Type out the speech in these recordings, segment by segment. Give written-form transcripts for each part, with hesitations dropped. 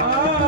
Ah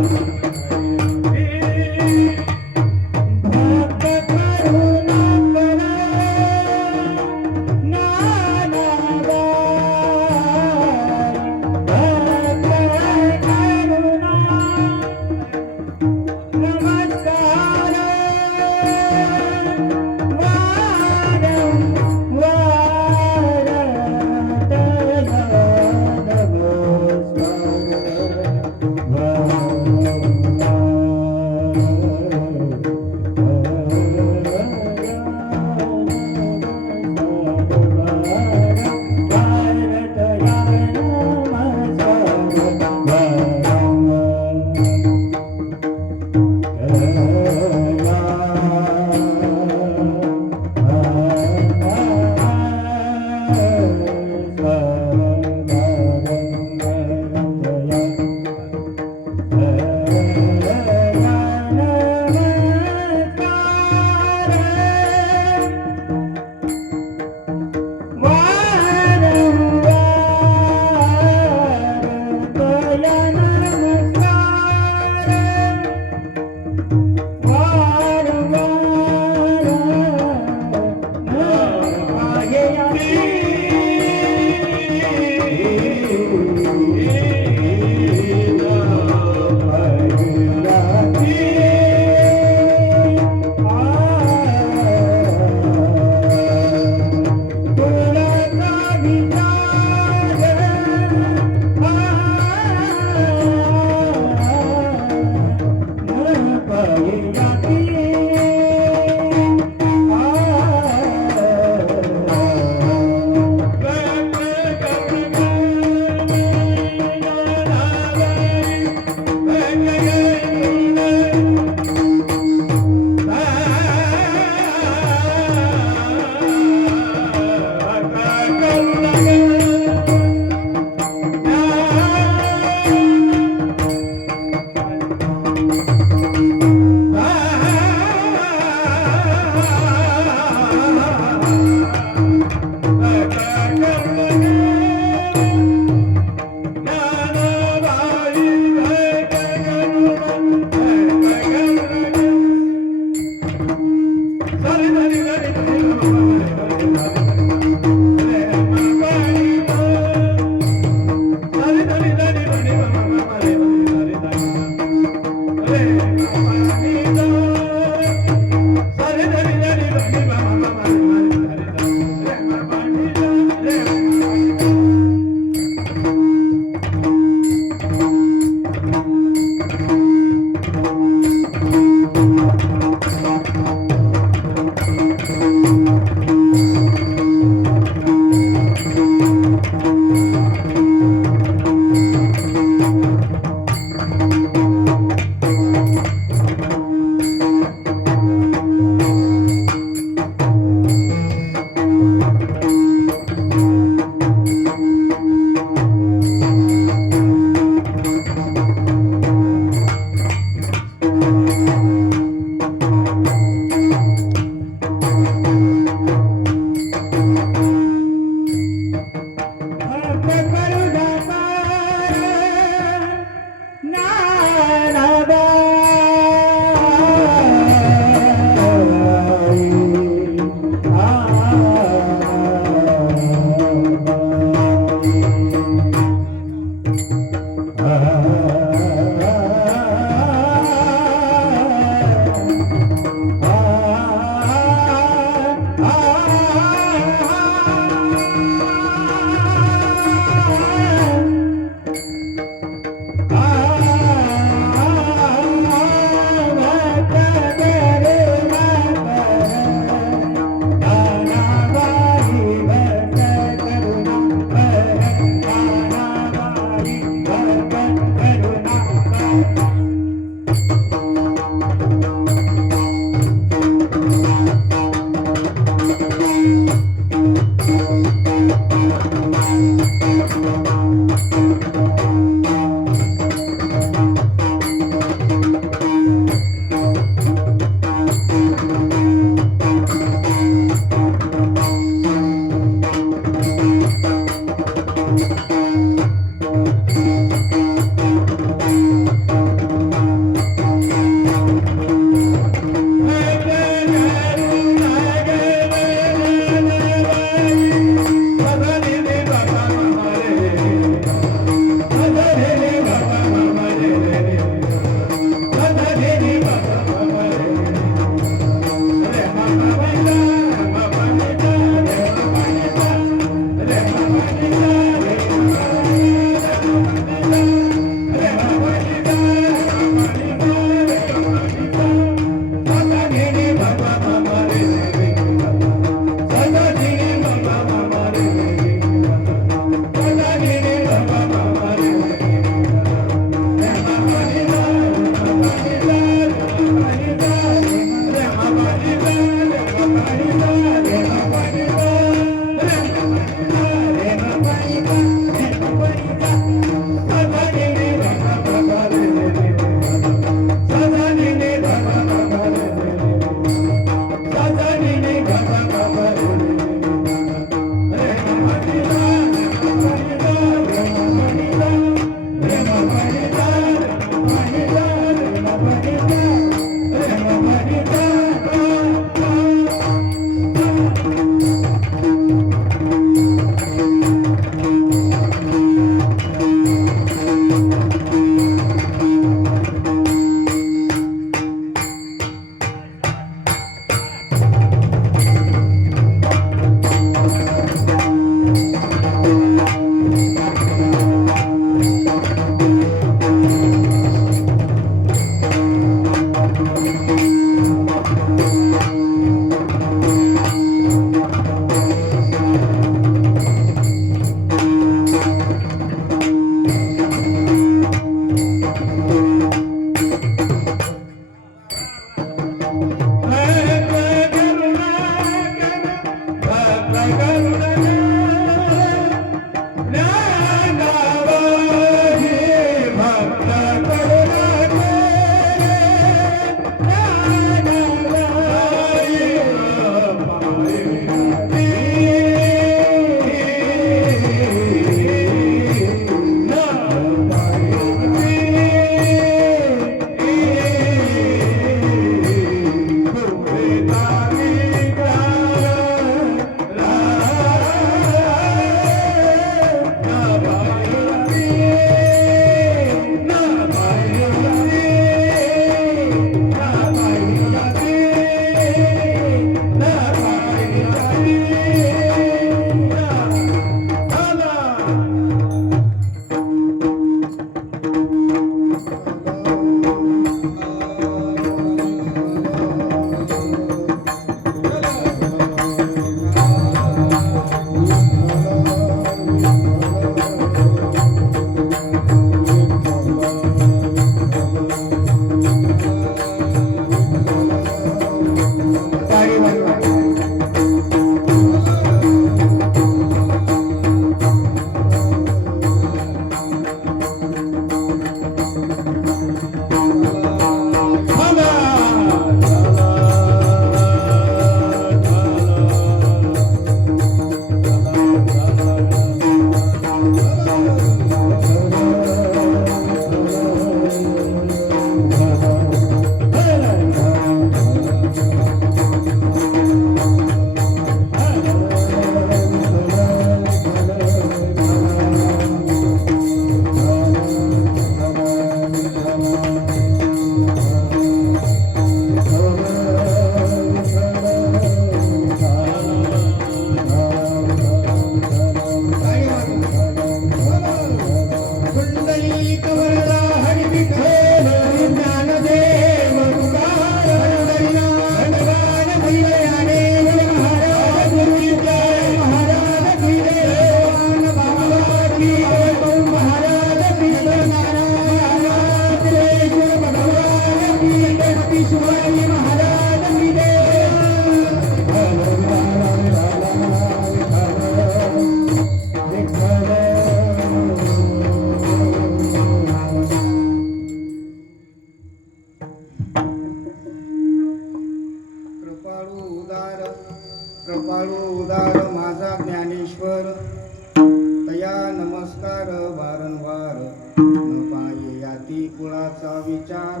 कुळाचा विचार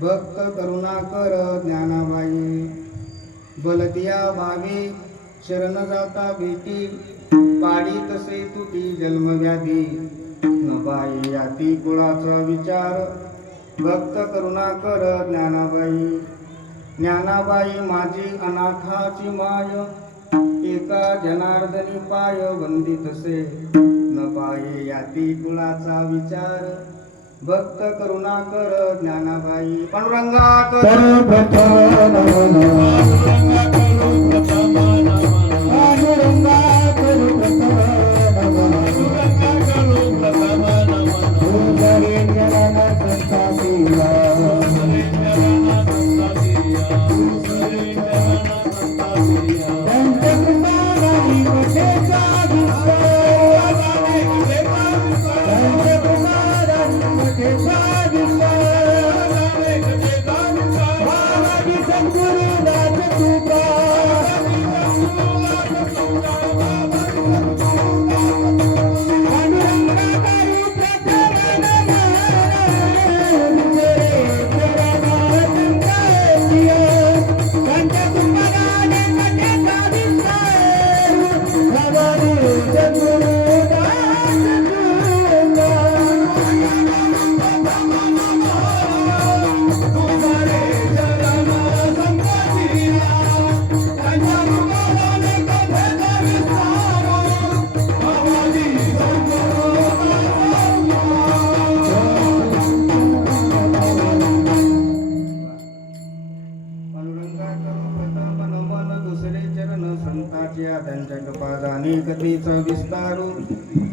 भक्त करुणाकर ज्ञानाबाई बलतिया भावी शरण जाता भीती पाडी तसे तुटी जन्मव्याधी न बाई याती कुळाचा विचार भक्त करुणाकर ज्ञानाबाई ज्ञानाबाई माझी अनाथाची माय एका जनार्दनी पाय वंदितसे न पाये याती कुळाचा विचार भक्त करुणाकर ज्ञानाबाई पांडुरंगा त्यांच्या कृपादानी कथेचा विस्तारू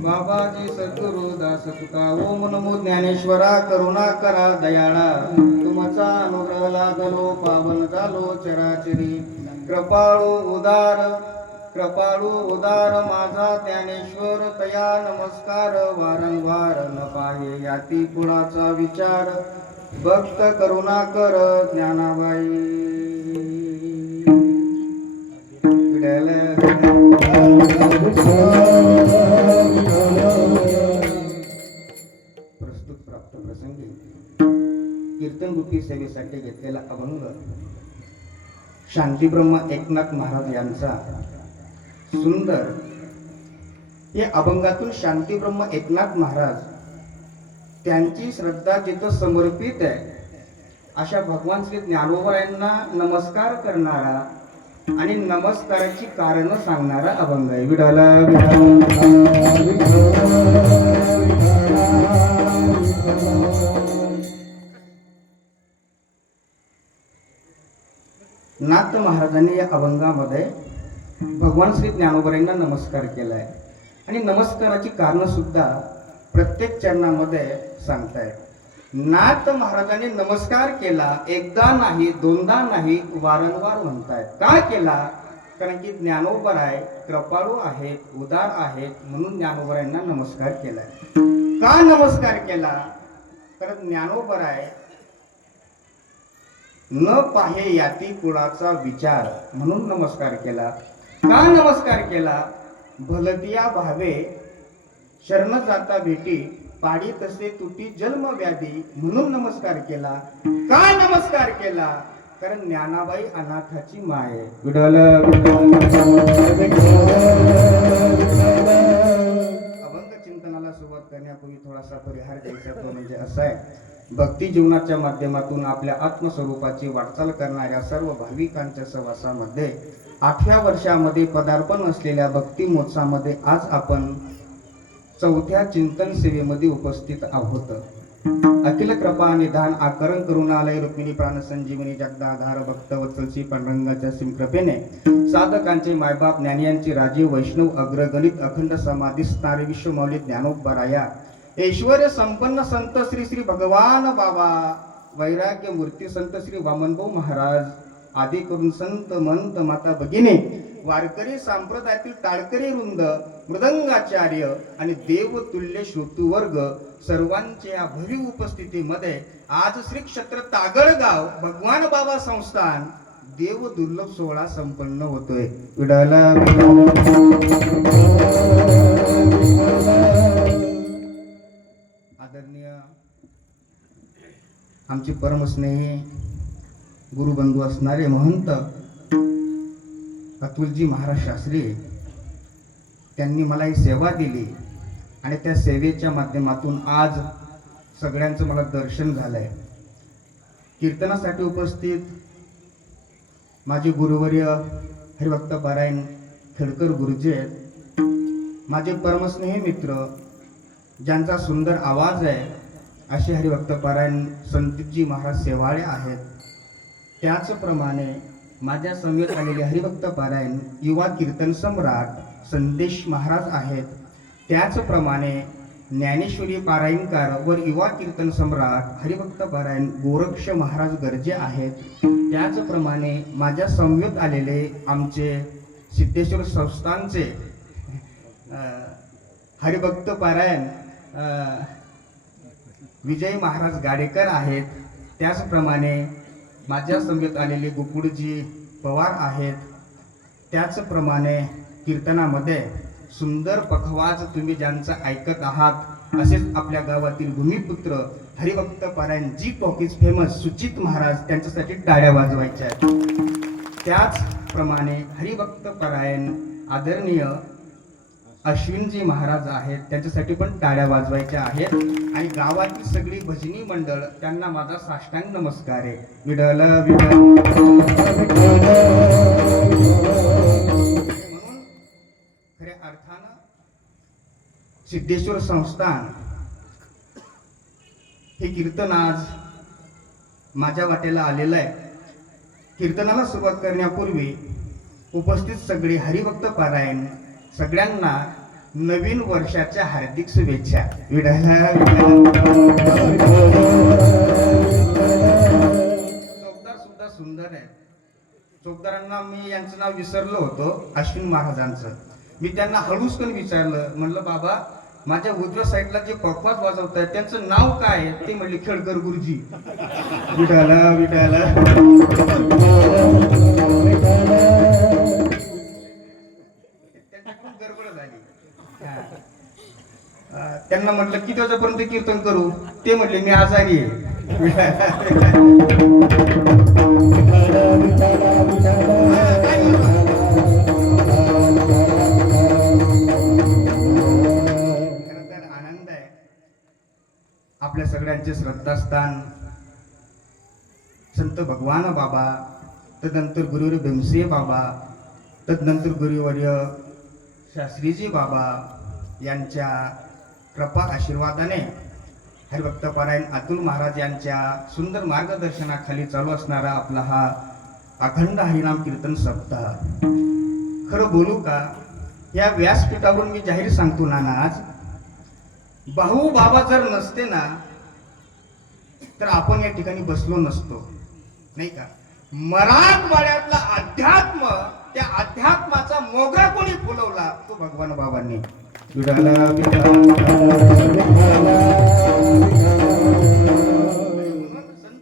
बाबाजी सद्गुरु दास तुका ओम नमो ज्ञानेश्वरा करुणा करा दयाळा तुमचा अनुग्रह लागलो पावन झालो चराचरी कृपाळू उदार माझा ज्ञानेश्वर तया नमस्कार वारंवार न पाहे याती कुळाचा विचार भक्त करुणाकर ज्ञानाबाई प्रस्तुत प्राप्त प्रसंगी कीर्तन रूपी सेवेसाठी घेतलेला अभंग शांतीब्रह्म एकनाथ महाराज यांचा सुंदर या अभंगातून शांतीब्रह्म एकनाथ महाराज त्यांची श्रद्धा जिथं समर्पित आहे अशा भगवान श्री ज्ञानोबा यांना नमस्कार करणारा आणि नमस्काराची कारण सांगणारा अभंग आहे. विठ्ठला नाथ महाराजांनी या अभंगामध्ये भगवान श्री ज्ञानोबा यांना नमस्कार केलाय आणि नमस्काराची कारण सुद्धा प्रत्येक चरणामध्ये सांगताय. नाथ महाराजांनी नमस्कार केला, एकदा नाही दोनदा नाही वारंवार म्हणतायत. का केला? कारण की ज्ञानोबा आहे, कृपाळू आहेत, उदार आहेत म्हणून ज्ञानोबा यांना नमस्कार केलाय. का नमस्कार केला? कारण ज्ञानोबा आहे न पाहे याती कुळाचा विचार म्हणून नमस्कार केला. का नमस्कार केला? भलतिया भावे शरण जाता भेटी पाडी तसे तुटी जन्म व्याधी म्हणून नमस्कार केला. का नमस्कार केला? कारण ज्ञानाबाई अनाथाची माय. अभंग चिंतनाला सुरुवात करण्यापूर्वी थोडासा परिहार द्यायचा तो म्हणजे असा आहे. भक्ती जीवनाच्या माध्यमातून आपल्या आत्मस्वरूपाची वाटचाल करणाऱ्या सर्व भाविकांच्या सहवासामध्ये 8व्या वर्षामध्ये पदार्पण असलेल्या भक्ती महोत्सवामध्ये आज आपण 4थ्या चिंतन सेवेमध्ये उपस्थित आहोत. अखिल कृपा निधान आकरण करुणालय रुक्मिणी प्राण संजीवनी जगदाधार भक्त वत्सलसी पांडुरंगाच्या सिमकृपेने साधकांचे मायबाप ज्ञानियांची राजे वैष्णव अग्रगणित अखंड समाधी स्थाने विश्वमौली ज्ञानोबराया ऐश्वर्य संपन्न संत श्री श्री भगवान बाबा वैराग्य मूर्ती संत श्री वामनभाऊ महाराज आदी करून संत मंत माता भगिनी वारकरी संप्रदायातील टाळकरी वृंद मृदंगाचार्य आणि देवतुल्य श्रोतृवर्ग सर्वांच्या भव्य उपस्थितीमध्ये आज श्री क्षेत्र तागळगाव भगवान बाबा संस्थान देव दुर्लभ सोहळा संपन्न होतोय. आदरणीय आमचे परमस्नेही गुरुबंधू असणारे महंत अतुलजी महाराज शास्त्री, त्यांनी मला ही सेवा दिली आणि त्या सेवेच्या माध्यमातून आज सगळ्यांचं मला दर्शन झालंय. कीर्तनासाठी उपस्थित माझे गुरुवर्य हरिभक्त पारायण खेडकर गुरुजी आहेत, माझे परमस्नेही मित्र ज्यांचा सुंदर आवाज आहे असे हरिभक्त पारायण संतजी महाराज सेवाळे आहेत. त्याचप्रमाणे माझ्या समवेत आलेले हरिभक्त पारायण युवा कीर्तन सम्राट संदेश महाराज आहेत. त्याचप्रमाणे ज्ञानेश्वरी पारायणकार व युवा कीर्तन सम्राट हरिभक्त पारायण गोरक्ष महाराज गर्जे आहेत. त्याचप्रमाणे माझ्या समवेत आलेले आमचे सिद्धेश्वर संस्थानचे हरिभक्त पारायण विजय महाराज गाडेकर आहेत. त्याचप्रमाणे माझ्या समवेत आलेले गोकुळजी पवार आहेत. त्याचप्रमाणे कीर्तनामध्ये सुंदर पखवाज तुम्ही ज्यांचा ऐकत आहात असेच आपल्या गावातील भूमिपुत्र हरिभक्त पारायण जी टॉकीज फेमस सुचित महाराज, त्यांच्यासाठी टाळ्या वाजवायच्या आहेत. त्याचप्रमाणे हरिभक्त पारायण आदरणीय अश्विनजी महाराज आहेत, त्यांच्यासाठी पण टाळ्या वाजवायच्या आहेत. आणि गावातील सगळी भजनी मंडळ त्यांना माझा साष्टांग नमस्कार आहे. विठ्ठल विठ्ठल. म्हणून खऱ्या अर्थानं सिद्धेश्वर संस्थान हे कीर्तन आज माझ्या वाटेला आलेलं आहे. कीर्तनाला सुरुवात करण्यापूर्वी उपस्थित सगळे हरिभक्त पारायण सगळ्यांना नवीन वर्षाच्या हार्दिक शुभेच्छा. चौकदार सुद्धा सुंदर आहे. चौकदारांना मी यांचं नाव विसरलो होतो, अश्विन महाराजांचं. मी त्यांना हळूच पण विचारलं, म्हणलं बाबा माझ्या उजव्या साईडला जे पखवाज वाजवत आहेत त्यांचं नाव काय? ते म्हणले खेडकर गुरुजी. विठाला विठाला. गडबड झाली. त्यांना म्हटलं किती वाजेपर्यंत कीर्तन करू? ते म्हटले मी आजारी आहे. आनंद आहे. आपल्या सगळ्यांचे श्रद्धास्थान संत भगवान बाबा, तदनंतर गुरुवर्य भीमसिंह बाबा, तदनंतर गुरुवर्य शास्त्रीजी बाबा यांच्या कृपा आशीर्वादाने हरिभक्त पारायण अतुल महाराज यांच्या सुंदर मार्गदर्शनाखाली चालू असणारा आपला हा अखंड हरिनाम कीर्तन सप्ताह. खरं बोलू का, या व्यासपीठावरून मी जाहीर सांगतो ना, आज भाऊ बाबा जर नसते ना तर आपण या ठिकाणी बसलो नसतो, नाही का? मराठवाड्यातला अध्यात्म, त्या अध्यात्माचा मोगरा कोणी फुलवला? तो भगवान बाबांनी. संत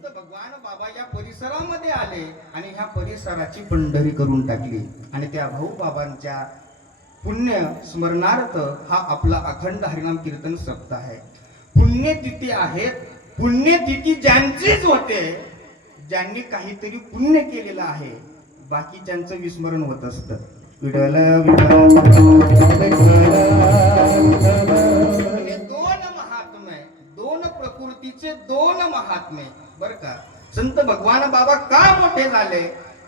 भगवान बाबा या परिसरामध्ये आले आणि ह्या परिसराची पंढरी करून टाकली. आणि त्या भाऊ बाबांच्या पुण्य स्मरणार्थ हा आपला अखंड हरिनाम कीर्तन सप्ताह आहे. पुण्यतिथी आहेत. पुण्यतिथी ज्यांचीच होते, ज्यांनी काहीतरी पुण्य केलेलं आहे, बाकीच्यांचं विस्मरण होत असतं. विठ्ठल विठ्ठल. दोन महात्मे, दोन प्रकृतीचे दोन महात्मे बर का. संत भगवान बाबा का मोठे झाले?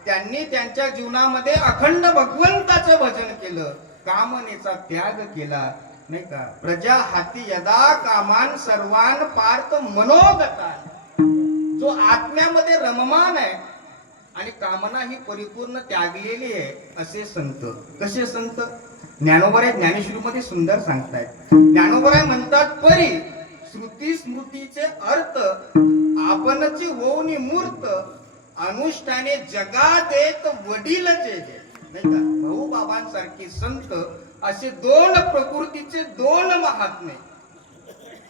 त्यांनी त्यांच्या जीवनामध्ये अखंड भगवंताचं भजन केलं, कामनेचा त्याग केला, नाही का. प्रजा हाती यदा कामान सर्वान पार्थ मनोगतान. जो आत्म्यामध्ये रममान आहे आणि कामना ही परिपूर्ण त्यागलेली आहे असे संत. कसे संत? ज्ञानोबराय ज्ञानेश्वरीमध्ये सुंदर सांगतायत. ज्ञानोबराय म्हणतात, परी श्रुती स्मृतीचे अर्थ आपणची होऊनी मूर्त अनुष्ठाने जगात येत वडील जे, नाही का. भाऊ बाबांसारखे संत असे दोन प्रकृतीचे दोन महात्मे.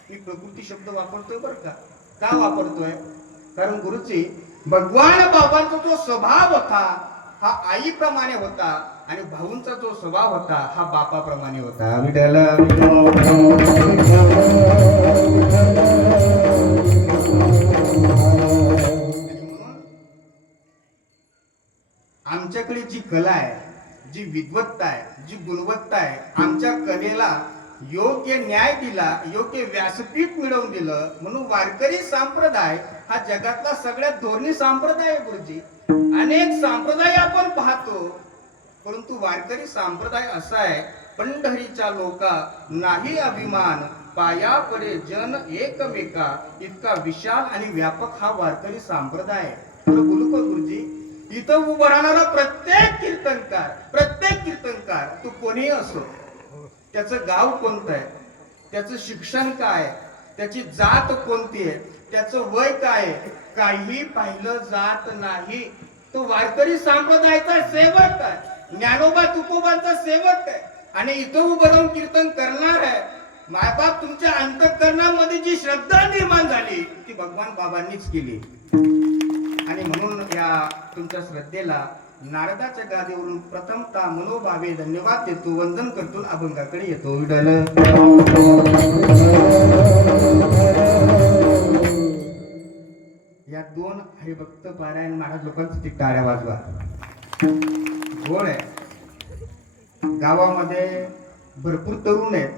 मी प्रकृती शब्द वापरतोय बर का. का वापरतोय? कारण गुरुजी भगवान बाबांचा जो स्वभाव होता हा आईप्रमाणे होता आणि भाऊंचा जो स्वभाव होता हा बापाप्रमाणे होता. विठ्ठल विठ्ठल. कला आहे, जी विद्वत्ता आहे, जी गुणवत्ता आहे, आमच्या कलेला योग्य न्याय दिला, योग्य व्यासपीठ मिळवून दिलं. म्हणून वारकरी संप्रदाय हा जगातला सगळ्यात धोरणी संप्रदाय आहे गुरुजी. अनेक संप्रदाय आपण पाहतो, परंतु वारकरी संप्रदाय असा आहे, पंढरीच्या लोका नाही अभिमान, पाया पडे जन एकमेका, इतका विशाल आणि व्यापक हा वारकरी संप्रदाय आहे. बरं बोलू का गुरुजी? इथं उभं राहणारा प्रत्येक कीर्तनकार तू कोणीही असो, त्याचं गाव कोणतं आहे, त्याचं शिक्षण काय आहे, त्याची जात कोणती आहे, त्याचं वय काय आहे, काही पाहिलं जात नाही. तो वारकरी संप्रदायाचा सेवक आहे, ज्ञानोबा तुकोबांचा सेवक आहे. आणि इथं उभं राहून कीर्तन करणार आहे. मायबाप तुमच्या अंतःकरणामध्ये जी श्रद्धा निर्माण झाली ती भगवान बाबांनीच केली. आणि म्हणून या तुमच्या श्रद्धेला नारदाच्या गादीवरून प्रथमतः मनोभावे धन्यवाद देतो, वंदन करतो, अभंगाकडे येतो. विठ्ठल या दोन हरिभक्त पारायण महाराज लोकांसाठी टाळ्या वाजवा. गोड आहे. गावामध्ये भरपूर तरुण आहेत,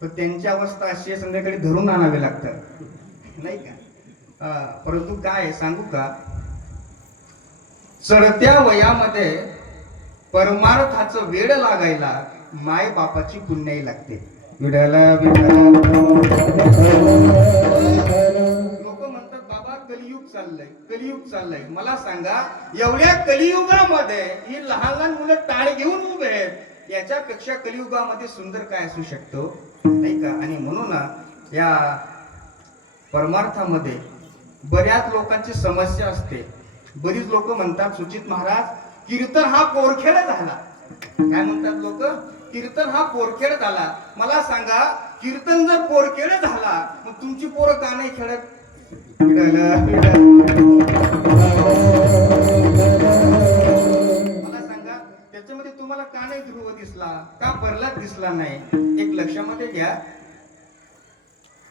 पण त्यांची अवस्था अशी आहे, संध्याकाळी धरून आणावे लागतात, नाही का? परंतु काय सांगू का, चढत्या वयामध्ये परमार्थाचं वेड लागायला माय बापाची पुण्याई लागते. लोक म्हणतात बाबा कलियुग चाललंय. मला सांगा, एवढ्या कलियुगामध्ये ही लहान लहान मुलं टाळ घेऊन उभे आहेत, याच्यापेक्षा कलियुगामध्ये सुंदर काय असू शकतो, नाही का? आणि म्हणून या परमार्थामध्ये बऱ्याच लोकांची समस्या असते. बरीच लोक म्हणतात, सुचित महाराज, कीर्तन हा पोरखेड झाला. काय म्हणतात लोक? कीर्तन हा पोरखेड झाला. मला सांगा, कीर्तन जर पोरखेड झाला, मग तुमची पोरं का नाही खेळत? मला सांगा, त्याच्यामध्ये तुम्हाला का नाही ध्रुव दिसला, का प्रल्हाद दिसला नाही? एक लक्षामध्ये घ्या,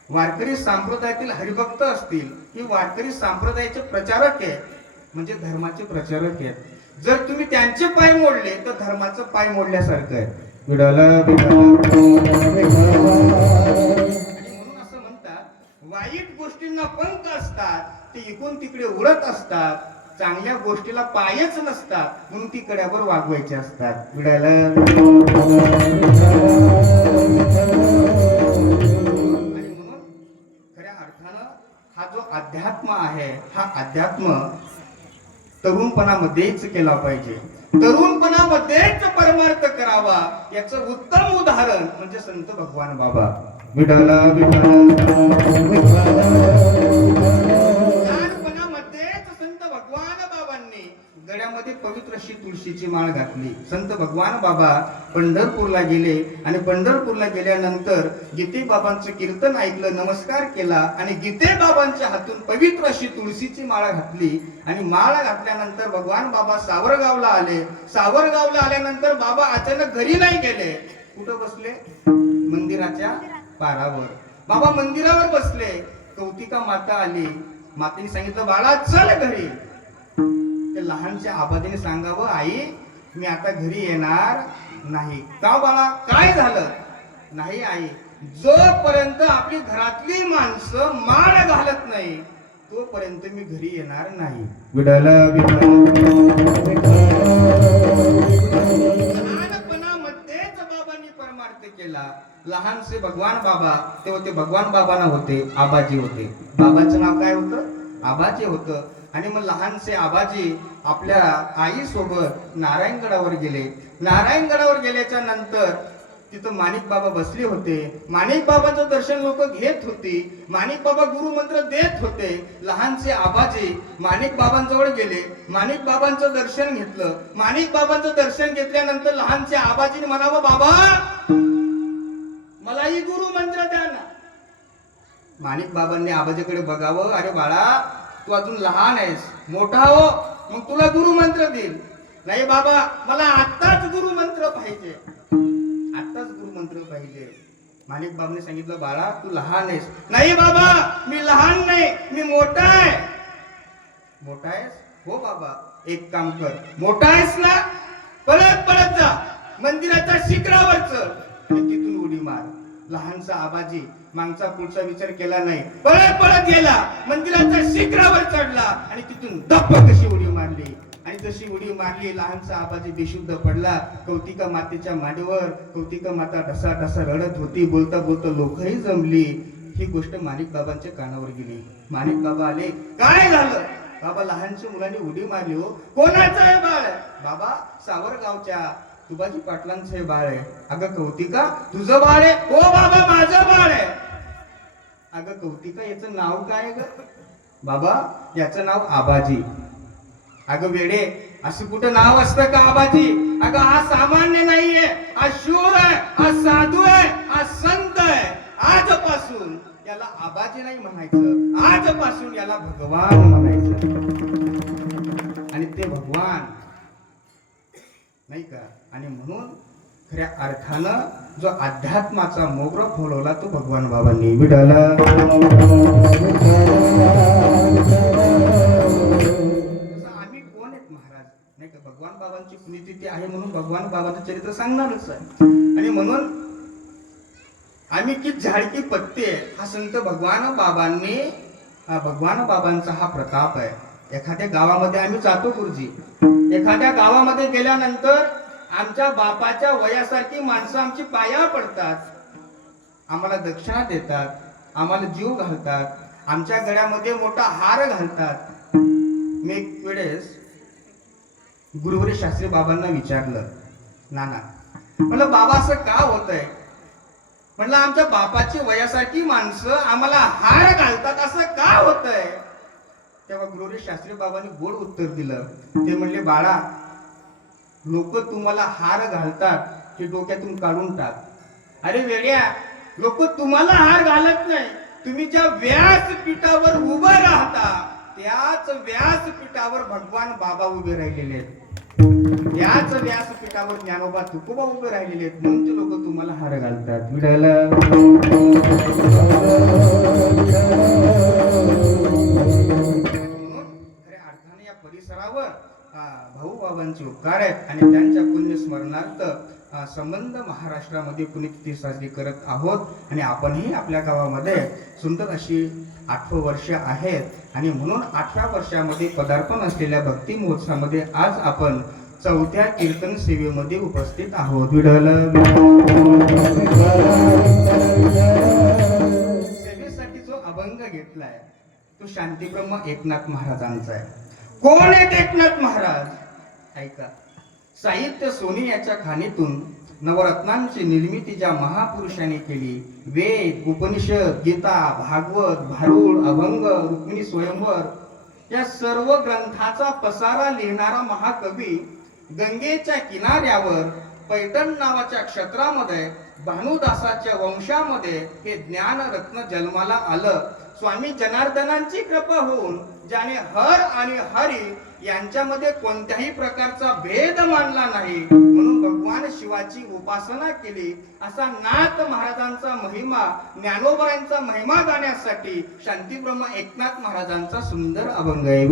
वारकरी संप्रदायातील हरिभक्त असतील, ही वारकरी संप्रदायाचे प्रचारक आहे, म्हणजे धर्माचे प्रचारक आहेत. जर तुम्ही त्यांचे पाय मोडले तर धर्माचं पाय मोडल्यासारखं आहे. आणि म्हणून असं म्हणतात, वाईट गोष्टींना पंख असतात, ते इकडून तिकडे उडत असतात, चांगल्या गोष्टीला पायच नसतात, म्हणून ती कड्यावर वागवायचे असतात. हा जो अध्यात्म आहे, हा अध्यात्म तरुणपणामध्येच केला पाहिजे. तरुणपणामध्येच परमार्थ करावा, याचं उत्तम उदाहरण म्हणजे संत भगवान बाबा. लहानपणामध्येच संत भगवान बाबांनी गळ्यामध्ये पवित्र अशी तुळशीची माळ घातली. संत भगवान बाबा पंढरपूरला गेले आणि पंढरपूरला गेल्यानंतर गीते बाबांचं कीर्तन ऐकलं, नमस्कार केला आणि गीते बाबांच्या हातून पवित्र अशी तुळशीची माळ घातली. आणि माळ घातल्यानंतर भगवान बाबा सावरगावला आले. सावरगावला आल्यानंतर बाबा अचानक घरी नाही गेले. कुठं बसले? मंदिराच्या पारावर. बाबा मंदिरावर बसले. कौतिका माता आली. मातेने सांगितलं, बाळा चल घरी. ते लहानच्या आबादीने सांगावं, आई मी आता घरी येणार नाही. का बाळा, काय झालं? नाही आई, जोपर्यंत आपली घरातली माणसं माळ घालत नाही तोपर्यंत मी घरी येणार नाही. लहानपणामध्येच बाबांनी परमार्थ केला. लहानसे भगवान बाबा ते होते, भगवान बाबा ना होते, आबाजी होते. बाबाचं नाव काय होतं? आबाजी होतं. आणि मग लहानसे आबाजी आपल्या आई सोबत नारायणगडावर गेले. नारायणगडावर गेल्याच्या नंतर तिथं माणिक बाबा बसले होते. माणिक बाबांचं दर्शन लोक घेत होती. माणिक बाबा गुरुमंत्र देत होते. लहानसे आबाजी माणिक बाबांजवळ गेले. माणिक बाबांचं दर्शन घेतलं. माणिक बाबांचं दर्शन घेतल्यानंतर लहानसे आबाजीने म्हणावं, बाबा मलाही गुरुमंत्र द्या ना. माणिक बाबांनी आबाजीकडे बघावं, अरे बाळा तू अजून लहान आहेस, मोठा हो मग तुला गुरुमंत्र देईल. नाही बाबा, मला आत्ताच गुरुमंत्र पाहिजे, आत्ताच गुरुमंत्र पाहिजे. माणिक बाबांनी सांगितलं, बाळा तू लहान आहेस. नाही बाबा, मी लहान नाही, मी मोठा आहे. मोठा आहेस? हो बाबा. एक काम कर, मोठा आहेस ना, पळत पळत जा मंदिराच्या शिखरावर चढ आणि तिथून उडी मार. लहानसा आबाजी मागचा पुढचा विचार केला नाही, पळत पळत गेला, मंदिराच्या शिखरावर चढला आणि तिथून धप्प कशी उडी मारली. आणि जशी उडी मारली, लहानसा आबाजी बेशुद्ध पडला. कौतिका मातेच्या मांडीवर कौतिका माता ढसा ढसा रडत होती. बोलता बोलता लोकही जमली. ही गोष्ट माणिक बाबांच्या कानावर गेली. माणिक बाबा आले, काय झालं? बाबा, लहानच्या मुलांनी उडी मारली हो. कोणाचं आहे बाळ? बाबा, सावरगावच्या तुबाजी पाटलांचं हे बाळ आहे. अगं कौतिका, तुझं बाळ आहे? हो बाबा, माझं बाळ आहे. अगं कौतिका, याचं नाव काय ग? बाबा, याचं नाव आबाजी. अगं वेडे, असं कुठं नाव असतं का आबाजी? अगं हा सामान्य नाहीये, हा शूर आहे, हा साधू आहे, हा संत आहे. आजपासून याला आबाजी नाही म्हणायचं, आजपासून याला भगवान म्हणायचं. आणि ते भगवान नाही का? आणि म्हणून खऱ्या अर्थानं जो अध्यात्माचा मोगरा फुलवला तो भगवान बाबांनी. विठ्ठल आम्ही कोण आहेत महाराज नाही का? भगवान बाबांची पुण्यतिथी आहे म्हणून भगवान बाबांचं चरित्र सांगणारच आहे. आणि म्हणून आम्ही की झाडकी पत्ते, हा संत भगवान बाबांनी, भगवान बाबांचा हा प्रताप आहे. एखाद्या गावामध्ये आम्ही जातो गुरुजी, एखाद्या गावामध्ये गेल्यानंतर आमच्या बापाच्या वयासारखी माणसं आमची पाया पडतात, आम्हाला दक्षिणा देतात, आम्हाला जीव घालतात, आमच्या गळ्यामध्ये मोठा हार घालतात. मी एक वेळेस गुरुवरी शास्त्री बाबांना विचारलं, नाना म्हणलं बाबा असं का होतंय? म्हणलं आमच्या बापाची वयासारखी माणसं आम्हाला हार घालतात, असं का होतंय? तेव्हा गुरुवरी शास्त्री बाबांनी गोड उत्तर दिलं. ते म्हणले, बाळा, लोक तुम्हाला हार घालतात हे डोक्यातून काढून टाक. अरे वेड्या, लोक तुम्हाला हार घालत नाही. तुम्ही ज्या व्यासपीठावर उभं राहता त्याच व्यासपीठावर भगवान बाबा उभे राहिलेले आहेत. त्याच व्यासपीठावर ज्ञानोबा तुकोबा उभे राहिलेले आहेत. म्हणून ते लोक तुम्हाला हार घालतात. विठ्ठल खऱ्या अर्थाने या परिसरावर भाऊ बाबांचे उपकार आहेत आणि त्यांच्या पुण्य स्मरणार्थ संबंध महाराष्ट्रामध्ये पुण्यतिथी साजरी करत आहोत. आणि आपणही आपल्या गावामध्ये सुंदर अशी 8 वर्ष आहेत आणि म्हणून 8व्या वर्षामध्ये पदार्पण असलेल्या भक्ती महोत्सवामध्ये आज आपण 4थ्या कीर्तन सेवेमध्ये उपस्थित आहोत. विठ्ठल सेवेसाठी जो अभंग घेतलाय तो शांतीब्रह्म एकनाथ महाराजांचा आहे. कोण आहेत एकनाथ महाराज? ऐका. साहित्य सोनी याच्या खाणीतून नवरत्नांची निर्मिती ज्या महापुरुषांनी केली, वेद, उपनिषद, गीता, भागवत, भारूड, अभंग, रुक्मिणी स्वयंवर या सर्व ग्रंथाचा पसारा लिहिणारा महाकवी गंगेच्या किनाऱ्यावर पैठण नावाच्या क्षेत्रामध्ये भानुदासाच्या वंशामध्ये हे ज्ञानरत्न जन्माला आलं. स्वामी जनार्दनांची कृपा होऊन ज्याने हर आणि हरी यांच्यामध्ये कोणत्याही प्रकारचा भेद मानला नाही, म्हणून भगवान शिवाची उपासना केली, असा नाथ महाराजांचा महिमा, ज्ञानोबरांचा महिमा गाण्यासाठी शांतीब्रह्म एकनाथ महाराजांचा सुंदर अभंग आहे.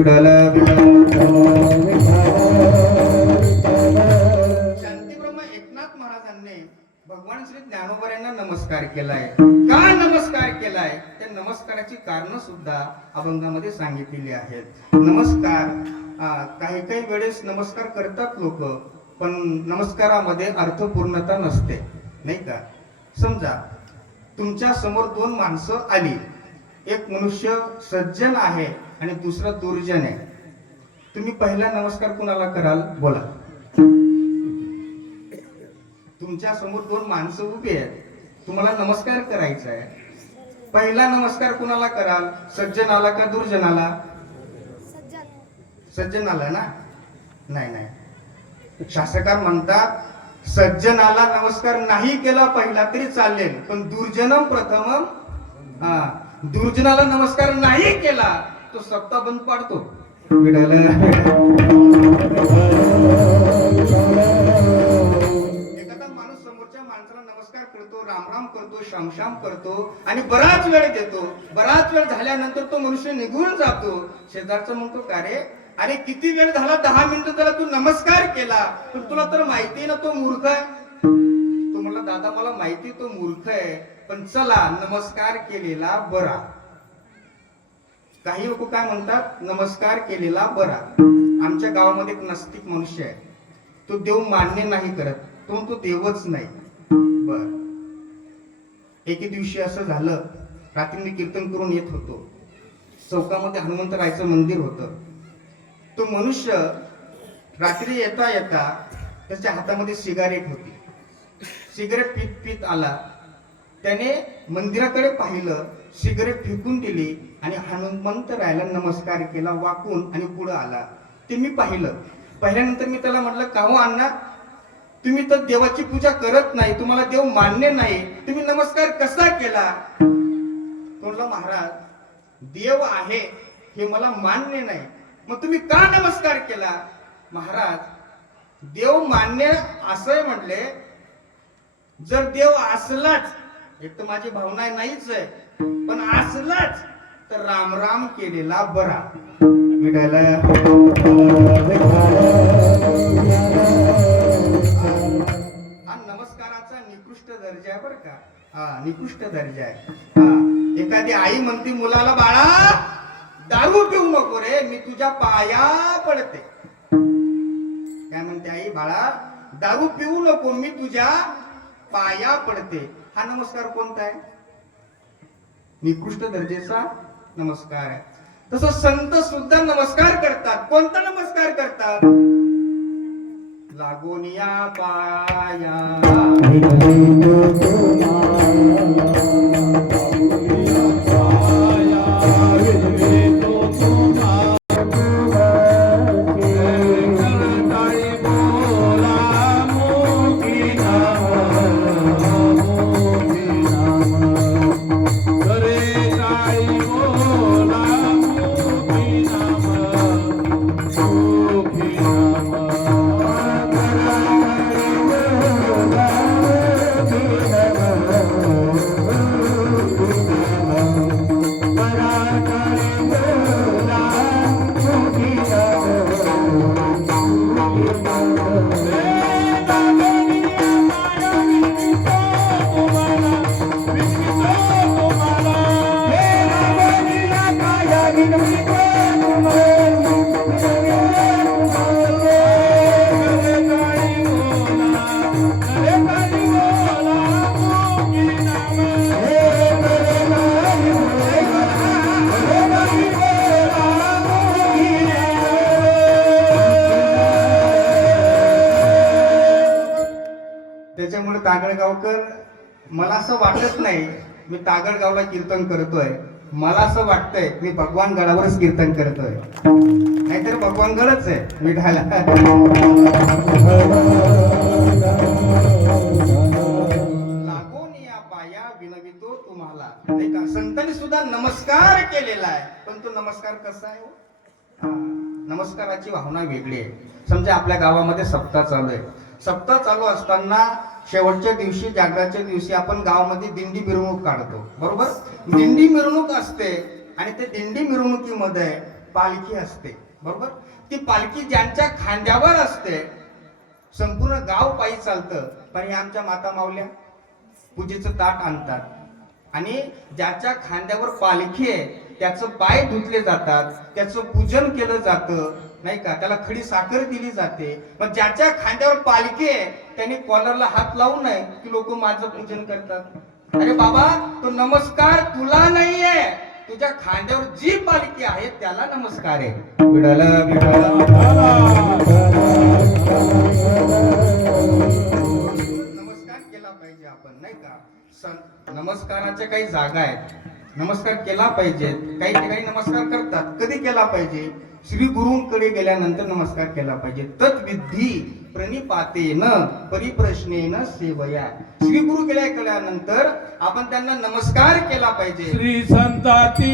शांतीब्रह्म एकनाथ महाराजांनी भगवान श्री ज्ञानोबरांना नमस्कार केलाय. का नमस्कार केलाय? त्या नमस्काराची कारण सुद्धा अभंगामध्ये सांगितलेली आहेत. नमस्कार काही काही वेळेस नमस्कार करतात लोक, पण नमस्कारामध्ये अर्थपूर्णता नसते, नाही का? समजा तुमच्या समोर 2 माणसं आली, एक मनुष्य सज्जन आहे आणि दुसरा दुर्जन आहे. तुम्ही पहिला नमस्कार कुणाला कराल? बोला. तुमच्या समोर 2 माणसं उभी आहेत, तुम्हाला नमस्कार करायचा आहे. पहिला नमस्कार कुणाला कराल? सज्जनाला का दुर्जनाला? सज्जनाला ना? नाही नाही, शास्त्रकार म्हणतात सज्जनाला नमस्कार नाही केला पहिला तरी चालेल, पण दुर्जनम प्रथमम, दुर्जनाला नमस्कार नाही केला तो सप्ताह बंद पाडतो. राम करतो, शाम करतो आणि बराच वेळ देतो. बराच वेळ झाल्यानंतर तो मनुष्य निघून जातो. शेजारचा म्हणतो, का रे अरे किती वेळ झाला, 10 मिनिटं झाला तू नमस्कार केला, पण तुला तर माहिती ना तो मूर्ख आहे. तो म्हणला दादा मला माहिती तो मूर्ख आहे, पण चला नमस्कार केलेला बरा. काही लोक काय म्हणतात, नमस्कार केलेला बरा. आमच्या गावामध्ये एक नास्तिक मनुष्य आहे, तो देव मान्य नाही करत, तो देवच नाही. बर, एके दिवशी असं झालं, रात्री मी कीर्तन करून येत होतो, चौकामध्ये हनुमंतरायचं मंदिर होतं. तो मनुष्य रात्री येता येता त्याच्या हातामध्ये सिगारेट होती. सिगारेट पीत पीत आला, त्याने मंदिराकडे पाहिलं, सिगारेट फेकून दिली आणि हनुमंतरायाला नमस्कार केला वाकून आणि पुढे आला. ते मी पाहिल्यानंतर मी त्याला म्हटलं, का हो अण्णा, तुम्ही तर देवाची पूजा करत नाही, तुम्हाला देव मान्य नाही, तुम्ही नमस्कार कसा केला? तो म्हणला, महाराज देव आहे हे मला मान्य नाही, मग तुम्ही का नमस्कार केला? महाराज देव मान्य असं म्हटले, जर देव असलाच, एक तर माझी भावना नाहीच आहे, पण असलाच तर राम राम केलेला बरा. विठाला नमस्काराचा निकृष्ट दर्जा आहे बर का. हा, निकृष्ट दर्जा आहे. हा, एखादी आई म्हणते मुलाला, बाळा दारू पिऊ नको रे, मी तुझ्या पाया पडते. काय म्हणते आई, बाळा दारू पिऊ नको, मी तुझ्या पाया पडते. हा नमस्कार कोणता आहे? निकृष्ट दर्जाचा नमस्कार आहे. तसं संत सुद्धा नमस्कार करतात. कोणता नमस्कार करतात? लागोनिया पाया त्याच्यामुळे तागडगावकर, मला असं वाटत नाही मी तागडगावला कीर्तन करतोय, मला असं वाटतंय मी भगवान गडावरच कीर्तन करतोय, नाहीतर भगवान गडच आहे विठाला. लागून या पाया विनवितो तुम्हाला. नाही का, संतांनी सुद्धा नमस्कार केलेला आहे, पण तो नमस्कार कसा आहे? नमस्काराची भावना वेगळी आहे. समजा आपल्या गावामध्ये सप्ताह चालू आहे, सप्ताह चालू असताना शेवटच्या दिवशी, जागराच्या दिवशी आपण गावामध्ये दिंडी मिरवणूक काढतो, बरोबर? दिंडी मिरवणूक असते आणि त्या दिंडी मिरवणुकीमध्ये पालखी असते, बरोबर? ती पालखी ज्यांच्या खांद्यावर असते, संपूर्ण गाव पायी चालतं, पण हे आमच्या माता माऊल्या पूजेचं ताट आणतात आणि ज्याच्या खांद्यावर पालखी आहे त्याचं पाय धुतले जातात, त्याचं पूजन केलं जातं, नाही का, त्याला खडी साखर दिली जाते. पण ज्याच्या खांद्यावर पालखी आहे त्याने कॉलरला हात लावू नये की लोक माझं पूजन करतात. अरे बाबा, तो नमस्कार तुला नाहीये, तुझ्या खांद्यावर जी पालखी आहे त्याला नमस्कार आहे. विठाला विठाला नमस्कार केला पाहिजे आपण, नाही का. नमस्काराच्या काही जागा आहेत, नमस्कार केला पाहिजे. काही ठिकाणी नमस्कार करतात, कधी केला पाहिजे? श्री गुरूंकडे गेल्यानंतर नमस्कार केला पाहिजे. तत्विधी प्रणिपातेन परिप्रश्नेन सेवया. श्री गुरु गेल्यानंतर आपण त्यांना नमस्कार केला पाहिजे. श्री संताती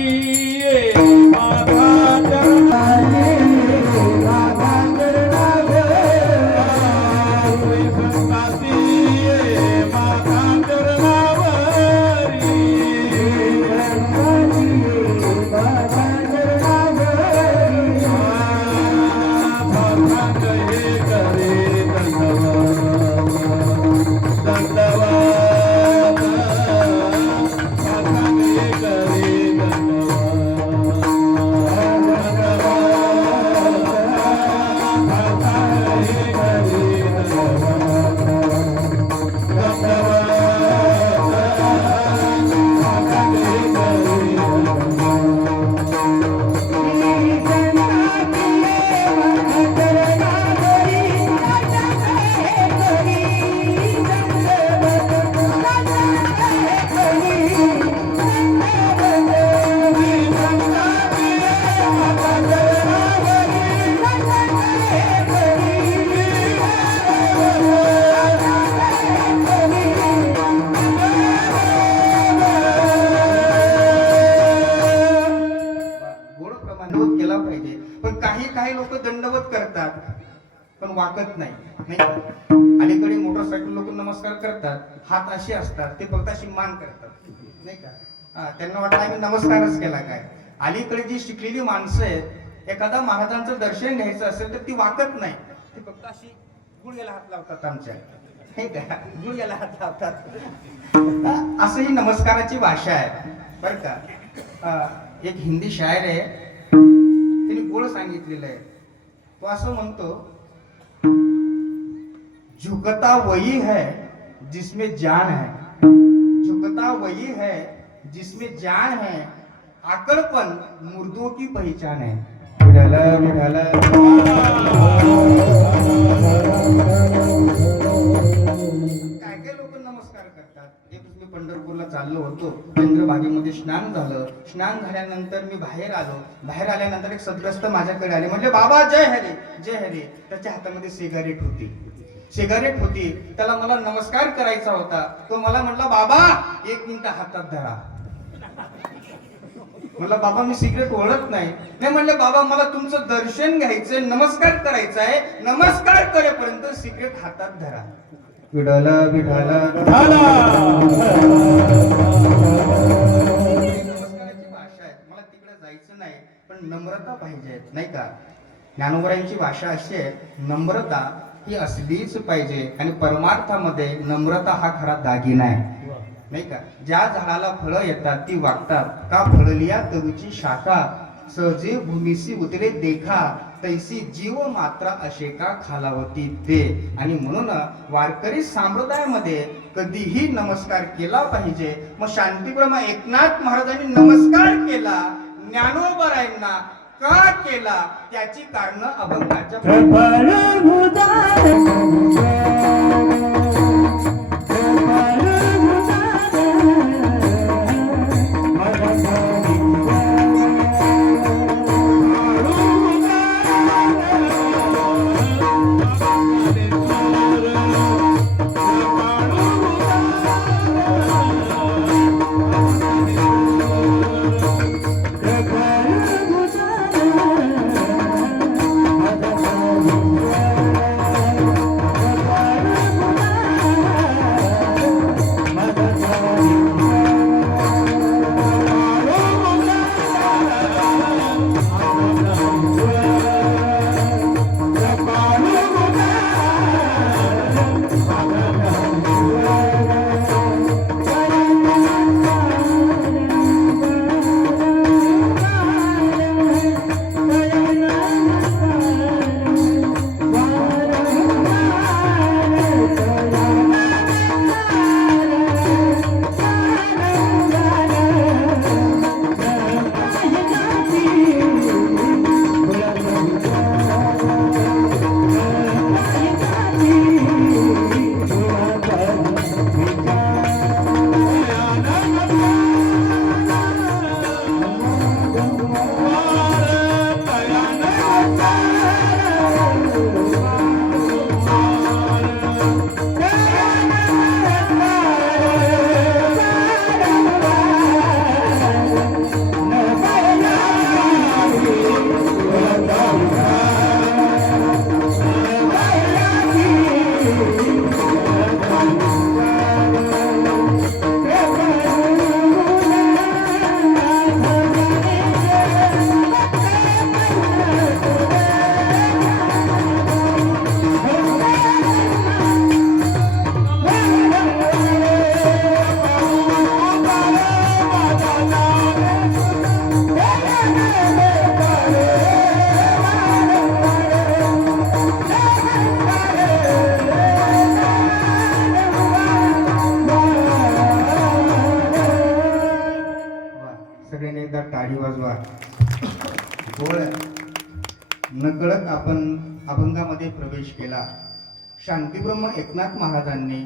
पाहिजे. पण काही लोक दंडवत करतात पण वाकत नाही, नाही का? अलीकडे मोटरसायकल लोक नमस्कार करतात, हात असे असतात, ते फक्त अशी मान करतात, नाही का? त्यांना वाटतं आम्ही नमस्कारच केला काय. अलीकडे जी शिकलेली माणसं आहेत, एखादा महाराजांचं दर्शन घ्यायचं असेल तर ती वाकत नाही, ते फक्त अशी गुडघ्याला हात लावतात आमच्या, नाही का? गुडघ्याला हात लावतात. असं ही नमस्काराची भाषा आहे बरं का. एक हिंदी शायर आहे, त्यांनी गोड सांगितलेलं आहे. तो असं म्हणतो, झुकता वही है जिसमें जान है, झुकता वही है जिसमें जान है, आकड़पन मुर्दों की पहचान है. विठाला विठाला. काय लोक नमस्कार करतात. एक मी पंढरपूरला चाललो होतो, चंद्रभागेमध्ये स्नान झालं. स्नान झाल्यानंतर मी बाहेर आलो. बाहेर आल्यानंतर एक सद्ग्रस्त माझ्याकडे आले, म्हटले बाबा जय हरी जय हरी. त्याच्या हातामध्ये सिगारेट होती. त्याला मला नमस्कार करायचा होता. तो मला म्हटला बाबा 1 मिनिट हातात धरा. म्हणलं बाबा मी सिगरेट ओळखत नाही. म्हणलं बाबा मला तुमचं दर्शन घ्यायचंय, नमस्कार करायचा आहे, नमस्कार करेपर्यंत सिगरेट हातात धरा. विठाला विठाला. नमस्काराची भाषा आहे. मला तिकडे जायचं नाही, पण नम्रता पाहिजे, नाही का? ज्ञानोबरायांची भाषा अशी आहे, नम्रता ही असलीच पाहिजे. आणि परमार्थामध्ये नम्रता हा खरा दागिना आहे, नाही का? ज्या झाडाला फळं येतात ती वागतात, का फळलिया तरुची शाखा, सहजे भूमीसी उतरे देखा, तैसी जीव मात्रा असे का खालावती ते. आणि म्हणून वारकरी संप्रदायामध्ये कधीही नमस्कार केला पाहिजे. मग शांतीब्रह्म एकनाथ महाराजांनी नमस्कार केला ज्ञानोबरायांना का केला, त्याची कारण अभंगाच्या नकळत आपण अभंगामध्ये प्रवेश केला. शांतीब्रह्म एकनाथ महाराजांनी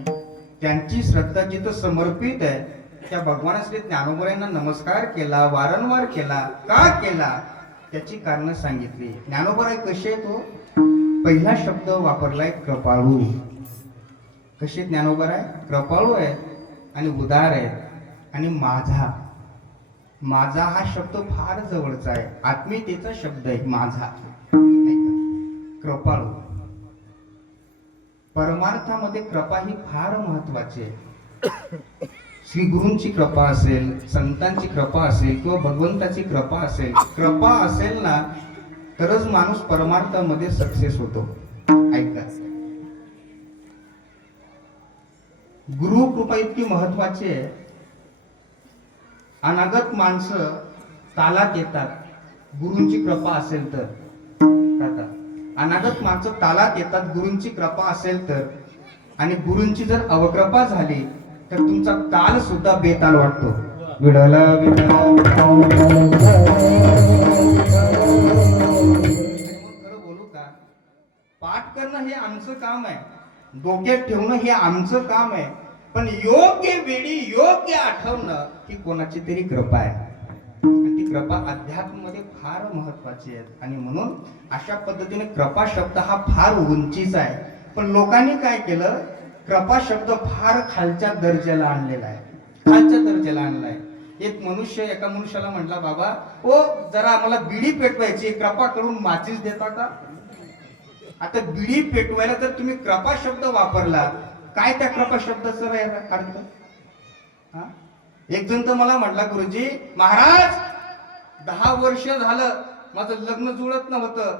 त्यांची श्रद्धा जिथं समर्पित आहे त्या भगवान श्री ज्ञानोबरायांना नमस्कार केला, वारंवार केला. का केला त्याची कारण सांगितली. ज्ञानोबराय कसे तो पहिला शब्द वापरलाय कृपाळू. कसे ज्ञानोबराय कृपाळू आहे आणि उदार आहे आणि माझा माझा हा शब्द फार जवळचा आहे, आत्मीयतेचा शब्द आहे माझा. कृपाळू, परमार्थामध्ये कृपा ही फार महत्वाची आहे. श्री गुरूंची कृपा असेल, संतांची कृपा असेल किंवा भगवंताची कृपा असेल, कृपा असेल ना तरच माणूस परमार्थामध्ये सक्सेस होतो. ऐका, गुरु कृपा इतकी महत्वाची आहे. अनागत माणसं तालात येतात गुरूंची कृपा असेल तर. अनागत माणसं तालात येतात गुरूंची कृपा असेल तर. आणि गुरूंची जर अवकृपा झाली तर तुमचा ताल सुद्धा बेताल वाटतो. विडला खरं बोलू का, पाठ करणं हे आमचं काम आहे, डोक्यात ठेवणं हे आमचं काम आहे, पण योग्य वेळी योग्य आठवणं ही कोणाची तरी कृपा आहे. आणि ती कृपा अध्यात्मामध्ये फार महत्वाची आहे. आणि म्हणून अशा पद्धतीने कृपा शब्द हा फार उंचीचा आहे, पण लोकांनी काय केलं, कृपा शब्द फार खालच्या दर्जाला आणलेला आहे, खालच्या दर्जाला आणलाय. एक मनुष्य एका मनुष्याला म्हटला, बाबा ओ जरा आम्हाला बिडी पेटवायची, कृपा करून माचीस देता का? आता बिडी पेटवायला जर तुम्ही कृपा शब्द वापरला, काय त्या कृपा शब्दाचा अर्थ? हा, एक जण तर मला म्हटला, गुरुजी महाराज 10 वर्ष झालं माझं लग्न जुळत नव्हतं,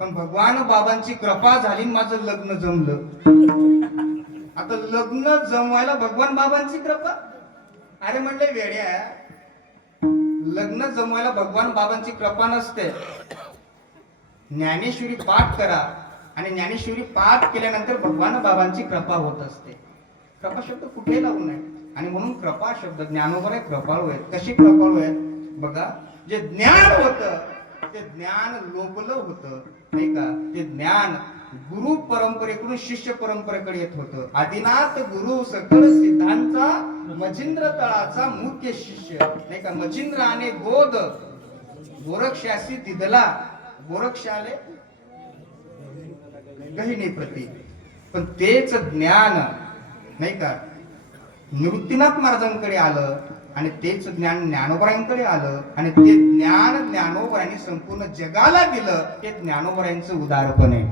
पण भगवान बाबांची कृपा झाली, माझं लग्न जमलं. आता लग्न जमवायला भगवान बाबांची कृपा? अरे म्हणले वेड्या, लग्न जमवायला भगवान बाबांची कृपा नसते. ज्ञानेश्वरी पाठ करा आणि ज्ञानेश्वरी पाठ केल्यानंतर भगवान बाबांची कृपा होत असते. कृपा शब्द कुठे लावू नये. आणि म्हणून कृपा शब्द, ज्ञानोबा कृपाळू आहेत. कशी कृपाळू आहेत बघा, जे ज्ञान होतं ते ज्ञान लोभलं होतं, नाही का? ते ज्ञान गुरु परंपरेकडून शिष्य परंपरेकडे येत होतं. आदिनाथ गुरु सकळ सिद्धांचा मचिंद्र तळाचा मुख्य शिष्य, नाही का? मचिंद्राने गोद गोरक्षासी दिदला, गोरक्षाले गहिनी प्रती. पण तेच ज्ञान, नाही का, निवृत्तीनाथ महाराजांकडे आलं आणि तेच ज्ञान ज्ञानोबरायांकडे आलं आणि ते ज्ञान ज्ञानोबरायांनी संपूर्ण जगाला दिलं. ते ज्ञानोबरायांचं उदाहरण आहे.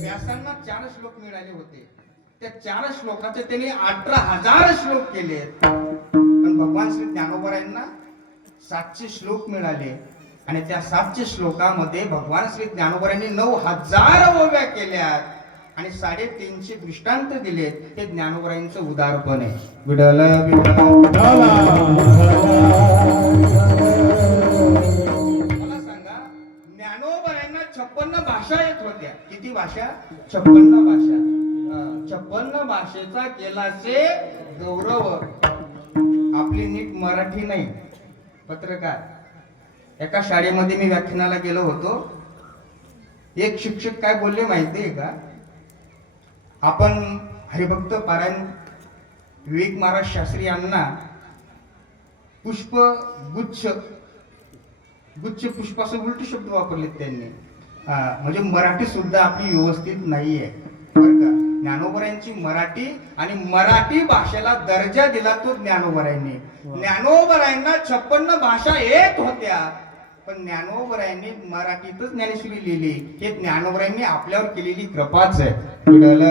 व्यासांना 4 श्लोक मिळाले होते, त्या 4 श्लोकाचे त्यांनी 18,000 श्लोक केले. पण भगवान श्री ज्ञानोबरायांना 700 श्लोक मिळाले आणि त्या 700 श्लोकामध्ये भगवान श्री ज्ञानोबरायांनी 9,000 ओव्या केल्या आणि 350 दृष्टांत दिलेत. हे ज्ञानोबरायांचं उदाहरण आहे. मला सांगा, ज्ञानोबरायांना 56 भाषा येत होत्या. किती भाषा? 56 भाषा. 56 भाषेचा केलाचे गौरव. आपली नीट मराठी नाही. पत्रकार, एका शाळेमध्ये मी व्याख्यानाला गेलो होतो. एक शिक्षक काय बोलले माहितीये का, आपण हरिभक्त पारायण विवेक महाराज शास्त्री यांना पुष्प गुच्छ, गुच्छ पुष्पाचे उलटे शब्द वापरलेत त्यांनी. म्हणजे मराठी सुद्धा आपली व्यवस्थित नाहीये बरं का. ज्ञानोबरायांची मराठी आणि मराठी भाषेला दर्जा दिला तो ज्ञानोबरायांनी. ज्ञानोबरायांना 56 भाषा येत होत्या, पण ज्ञानोबरायांनी मराठीतच ज्ञानेश्वरी लिहिली. हे ज्ञानोबरायांनी आपल्यावर केलेली कृपाच आहे. म्हणून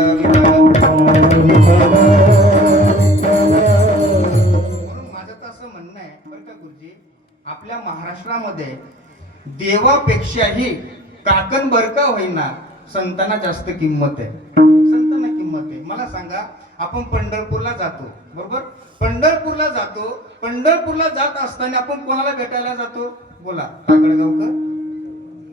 माझं तर असं म्हणणं आहे बरं का गुरुजी, आपल्या महाराष्ट्रामध्ये देवापेक्षाही काकणबरका होईना संतांना जास्त किंमत आहे. संतांना किंमत आहे. मला सांगा, आपण पंढरपूरला जातो बरोबर, पंढरपूरला जातो. पंढरपूरला जात असताना आपण कोणाला भेटायला जातो? बोला, काकडगावकर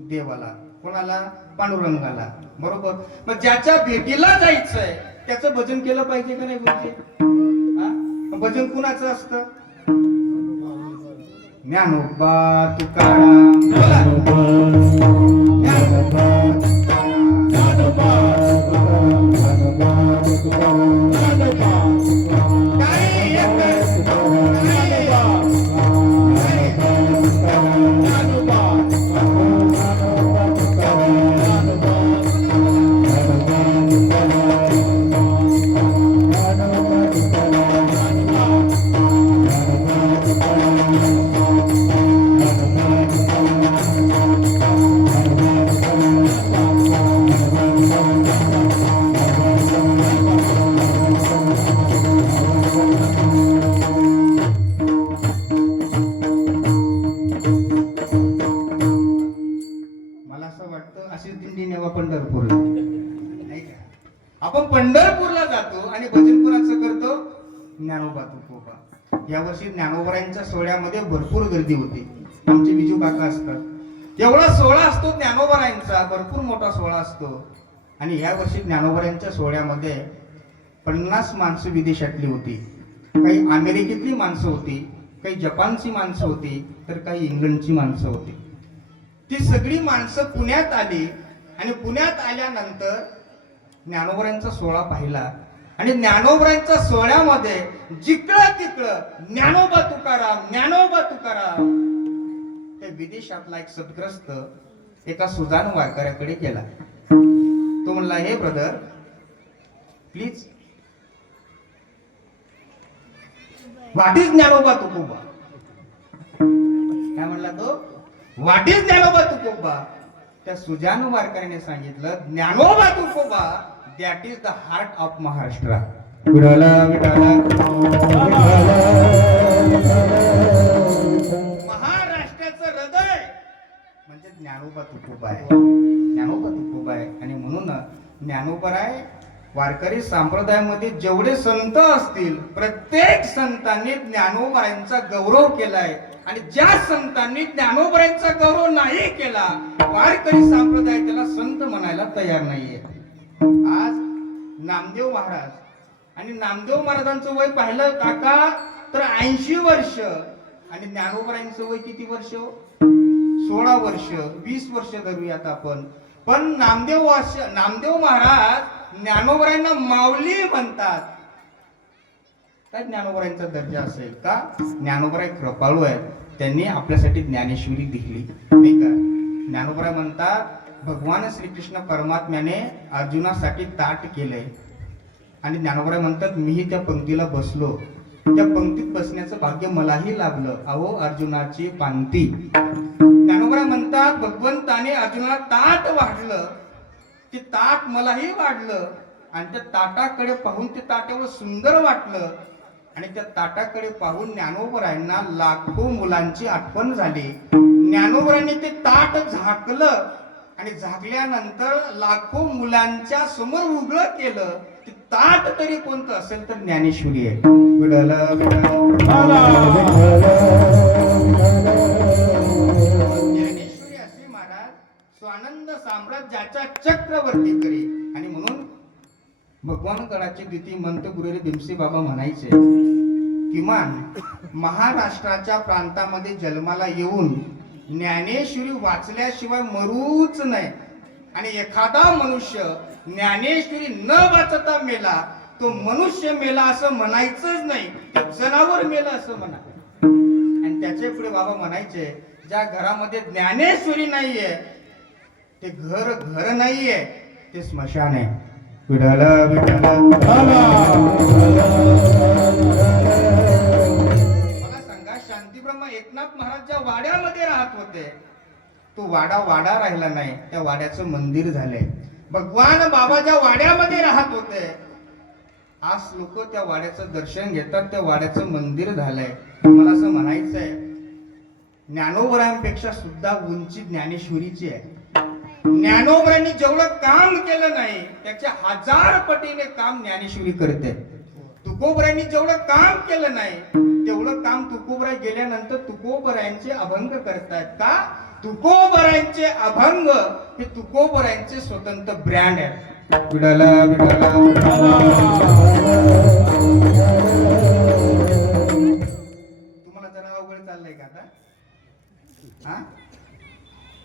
देवाला. कोणाला? पांडुरंगाला बरोबर. मग ज्याच्या भेटीला जायचंय त्याचं भजन केलं पाहिजे का नाही गुरुजी? भजन कुणाचं असतं? ज्ञानोबा तुकाराम. यावर्षी ज्ञानोबरायांच्या सोहळ्यामध्ये भरपूर गर्दी होती. आमचे बिजू काका असतात, एवढा सोहळा असतो ज्ञानोबरायांचा, भरपूर मोठा सोहळा असतो. आणि या वर्षी ज्ञानोबरायांच्या सोहळ्यामध्ये 50 माणसं विदेशातली होती, काही अमेरिकेतली माणसं होती, काही जपानची माणसं होती, तर काही इंग्लंडची माणसं होती. ती सगळी माणसं पुण्यात आली आणि पुण्यात आल्यानंतर ज्ञानोबरायांचा सोहळा पाहिला. आणि ज्ञानोबरायांच्या सोहळ्यामध्ये जिकडं तिकडं ज्ञानोबा तुकाराम, ज्ञानोबा तुकाराम. त्या विदेशातला एक सद्ग्रस्त एका सुजाण वारकऱ्याकडे गेला. तो म्हणला, hey brother please, what is Dnyanoba Tukoba? काय म्हणला तो? What is Dnyanoba Tukoba? त्या सुजाण वारकऱ्याने सांगितलं, Dnyanoba Tukoba that is the heart of Maharashtra. विठाला विठाला, महाराष्ट्राचं हृदय म्हणजे ज्ञानोबा तुकोबा आहे, ज्ञानोबा तुकोबा आहे. आणि म्हणून ज्ञानोबराय वारकरी संप्रदायामध्ये जेवढे संत असतील, प्रत्येक संतांनी ज्ञानोबरायांचा गौरव केलाय. आणि ज्या संतांनी ज्ञानोबरायांचा गौरव नाही केला, वारकरी संप्रदाय त्याला संत म्हणायला तयार नाहीये. आज नामदेव महाराज, आणि नामदेव महाराजांचं वय पाहिलं काका तर 80 वर्ष, आणि ज्ञानोबरायांचं वय किती वर्ष? 16 वर्ष, 20 वर्ष धरूयात आपण. पण नामदेव महाराज ज्ञानोबरायांना माऊली म्हणतात. काय ज्ञानोबरायांचा दर्जा असेल का? ज्ञानोबराय कृपाळू आहेत, त्यांनी आपल्यासाठी ज्ञानेश्वरी दिली नाही का? ज्ञानोबराय म्हणतात, भगवान श्रीकृष्ण परमात्म्याने अर्जुनासाठी ताट केलंय. आणि ज्ञानोबराय म्हणतात, मीही त्या पंक्तीला बसलो, त्या पंक्तीत बसण्याचं भाग्य मलाही लाभलं. अहो अर्जुनाची पांती. ज्ञानोबराय म्हणतात, भगवंताने अर्जुनाला ताट वाढलं, ते ताट मलाही वाढलं. आणि त्या ताटाकडे पाहून ते ताट एवढं सुंदर वाटलं. आणि त्या ताटाकडे पाहून ज्ञानोबरायांना लाखो मुलांची आठवण झाली. ज्ञानोबरायांनी ते ताट झाकलं, आणि झाकल्यानंतर लाखो मुलांच्या समोर उघडं केलं. ते ताट तरी कोणतं असेल तर ज्ञानेश्वरी आहे. ज्ञानेश्वरी असे महाराज स्वानंद साम्राज्याच्या चक्रवर्ती करी. आणि म्हणून भगवान गडाचे द्वितीय मंत गुरुदेव भीमसे बाबा म्हणायचे, किमान महाराष्ट्राच्या प्रांतामध्ये जन्माला येऊन ज्ञानेश्वरी वाचल्याशिवाय मरूच नाही. आणि एखादा मनुष्य ज्ञानेश्वरी न वाचता मेला, तो मनुष्य मेला असं म्हणायचंच नाही, ते जनावर मेला असं म्हणा. आणि त्याचे पुढे बाबा म्हणायचे, ज्या घरामध्ये ज्ञानेश्वरी नाहीये ते घर नाहीये, ते स्मशान आहे. विठाला विठाला. मला सांगा, शांतीब्रह्म एकनाथ महाराज ज्या वाड्यामध्ये राहत होते, तो वाडा राहिला नाही, त्या वाड्याचं मंदिर झालंय. भगवान बाबा ज्या वाड्यामध्ये राहत होते, आज लोक त्या वाड्याचं दर्शन घेतात, त्या वाड्याचं मंदिर झालंय. मला असं म्हणायचंय, ज्ञानोबरायांपेक्षा सुद्धा उंची ज्ञानेश्वरीची आहे. ज्ञानोबरायांनी जेवढं काम केलं नाही, त्याच्या 1000 पटीने काम ज्ञानेश्वरी करते. तुकोबरायांनी जेवढं काम केलं नाही, तेवढं काम तुकोबराय गेल्यानंतर तुकोबरायांचे अभंग करतायत. का? तुकोबरायांचे अभंग हे तुकोबरायांचे स्वतंत्र ब्रँड आहे. विडाला विडाला. तुम्हाला जरा अवघड चाललंय का आता? हा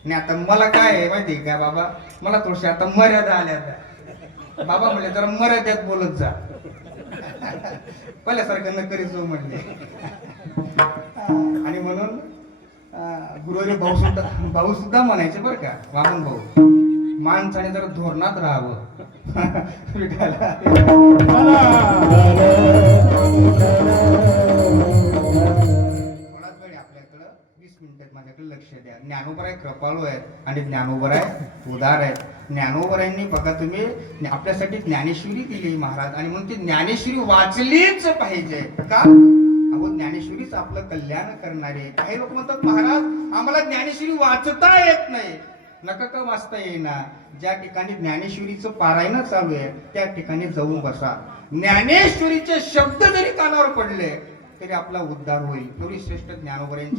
नाही, आता मला काय आहे माहिती का बाबा, मला थोडशी आता मर्यादा आल्या. बाबा म्हणले जरा मर्यादेत बोलत जा, पहिल्यासारखं न करीत जो म्हणले. आणि म्हणून गुरुवारी भाऊ सुद्धा म्हणायचे बरं का, वामन भाऊ, माणसाने जरा धोरणात राहावं. आपल्याकडं 20 मिनिटात माझ्याकडे लक्ष द्या. ज्ञानोबराय कृपाळू आहेत आणि ज्ञानोबराय उदार आहेत. ज्ञानोबरायांनी बघा तुम्ही आपल्यासाठी ज्ञानेश्वरी दिली महाराज, आणि म्हणून ती ज्ञानेश्वरी वाचलीच पाहिजे. का? अहो ज्ञानेश्वरीच आपलं कल्याण करणारे. काही लोक म्हणतात, महाराज आम्हाला ज्ञानेश्वरी वाचता येत नाही. नका का वाचता येईना, ज्या ठिकाणी ज्ञानेश्वरीचं पारायण चालू आहे त्या ठिकाणी जाऊन बसा. ज्ञानेश्वरीचे शब्द जरी कानावर पडले तरी आपला उद्धार होईल. थोडी श्रेष्ठ ज्ञानोबऱ्यांची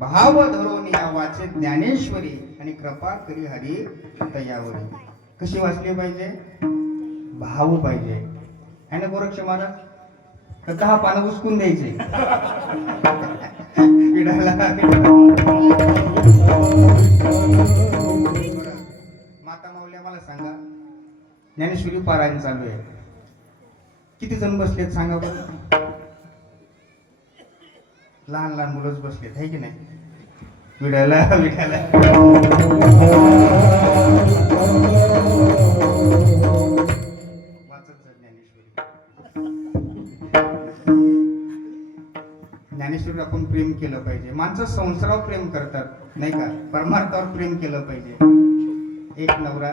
भाव धरून या वाचे ज्ञानेश्वरी आणि कृपा करी हरी तयावरी. कशी वाचली पाहिजे? भाव पाहिजे है ना गोरक्ष महाराज? तर 10 पानं उचकून द्यायचे. माता माऊल्या मला सांगा, ज्ञानेश्वरी पारायण चालू आहे, किती जण बसलेत सांगा बरं? लहान लहान मुलंच बसलेत आहे की नाही? विडायला विडायला वाचत जा ज्ञानेश्वरी. ज्ञानेश्वरी आपण प्रेम केलं पाहिजे. माणसं संसारावर प्रेम करतात नाही का, परमार्थावर प्रेम केलं पाहिजे. एक नवरा,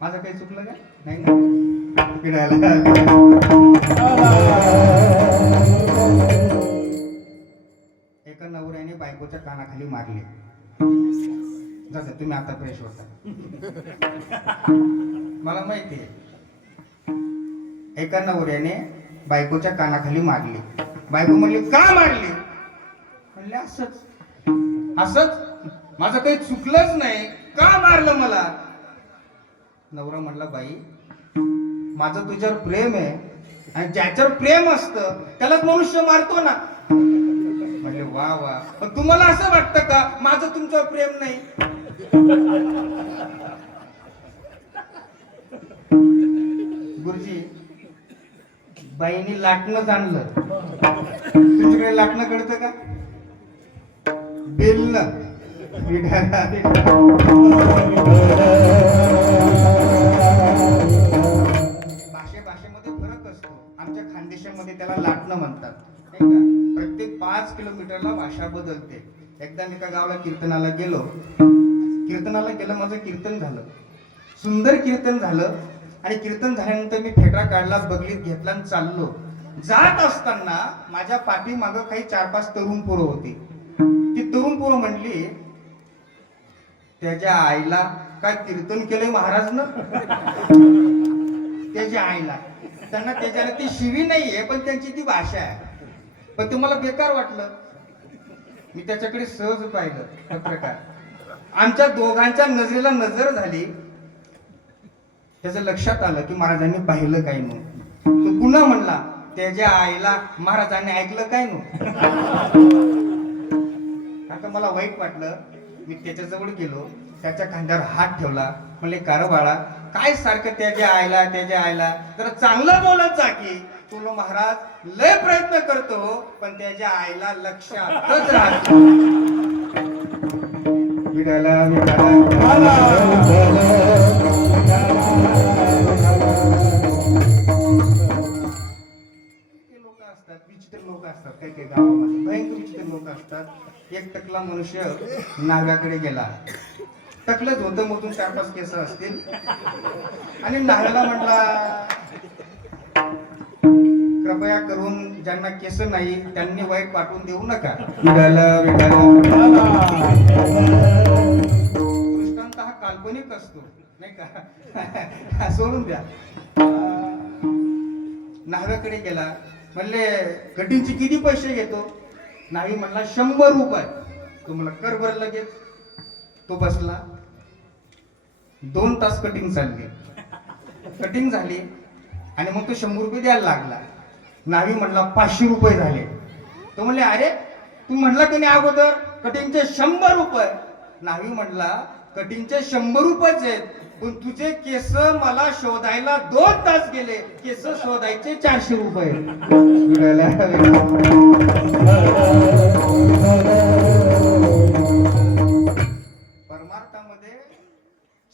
माझं काही चुकलं का नाही ना? विडायला एका नवऱ्याने बायकोच्या कानाखाली मारले. जसं तुम्ही आता फ्रेश होता, मला माहिती आहे. एका नवऱ्याने बायकोच्या कानाखाली मारली. बायको म्हणली, का मारली? म्हणले असंच असंच, माझं काही चुकलंच नाही, का मारलं मला? नवरा म्हणला, बाई माझं तुझ्यावर प्रेम आहे, आणि ज्याच्यावर प्रेम असतं त्यालाच मनुष्य मारतो ना. म्हणले वा वा, पण तुम्हाला असं वाटतं का माझं तुमच्यावर प्रेम नाही? गुरुजी, बाईनी लाटणं जाणलं, तुमच्याकडे लाटणं कळतं का? बेलणं. भाषेमध्ये फरक असतो. आमच्या खानदेशामध्ये त्याला लाटणं म्हणतात नाही का. प्रत्येक 5 किलोमीटरला भाषा बदलते. एकदा मी एका गावाला कीर्तनाला गेलो. माझं कीर्तन झालं, सुंदर कीर्तन झालं. आणि कीर्तन झाल्यानंतर मी फेटा काढला, बगलीत घेतला आणि चाललो. जात असताना माझ्या पाठीमागं काही 4-5 तरुण पोरं होती. ती तरुण पोरं म्हणली, त्याच्या आईला काय कीर्तन केलंय महाराजनं? त्याच्या आईला. त्यांना त्याच्याला ती शिवी नाहीये, पण त्यांची ती भाषा आहे. पण ते मला बेकार वाटलं. मी त्याच्याकडे सहज पाहिलं. पत्रकार, आमच्या दोघांच्या नजरेला नजर झाली. त्याचं लक्षात आलं की महाराजांनी पाहिलं काय नो. तो पुन्हा म्हणला, त्याच्या आईला महाराजांनी ऐकलं काय नो. आता मला वाईट वाटलं. मी त्याच्याजवळ गेलो, त्याच्या खांद्यावर हात ठेवला. म्हणले, कार बाळा, काय सारखं त्याच्या आईला जरा चांगलं बोलत जा की. तुला महाराज लय प्रयत्न करतो, पण त्याच्या आईला लक्षातच राहतो. विचित्र लोक असतात काही काही गावामध्ये, भयंकर विचित्र लोक असतात. एक टकला मनुष्य नाव्याकडे गेला. टकलंच होतं, मधून 4-5 केस असतील. आणि नाव्याला म्हटला, कृपया करून ज्यांना केस नाही त्यांनी वाईट पाठवून देऊ नका. दृष्टांत हा काल्पनिक असतो नाही का, सोडून द्या. नाव्याकडे गेला. म्हणले, कटिंगचे किती पैसे घेतो? नावी म्हणला, 100 रुपये. तो मला कर बरं लगेच. तो बसला. 2 तास कटिंग चालली. कटिंग झाली आणि मग तो 100 रुपये द्यायला लागला. नावी म्हणला, 500 रुपये झाले. तो म्हणले, अरे तू म्हणला की नाही अगोदर कटिंगचे 100 रुपये? नावी म्हणला, कटिंगचे 100 रुपयेच आहेत, पण तुझे केस मला शोधायला 2 तास गेले. केस शोधायचे 400 रुपये. परमार्थामध्ये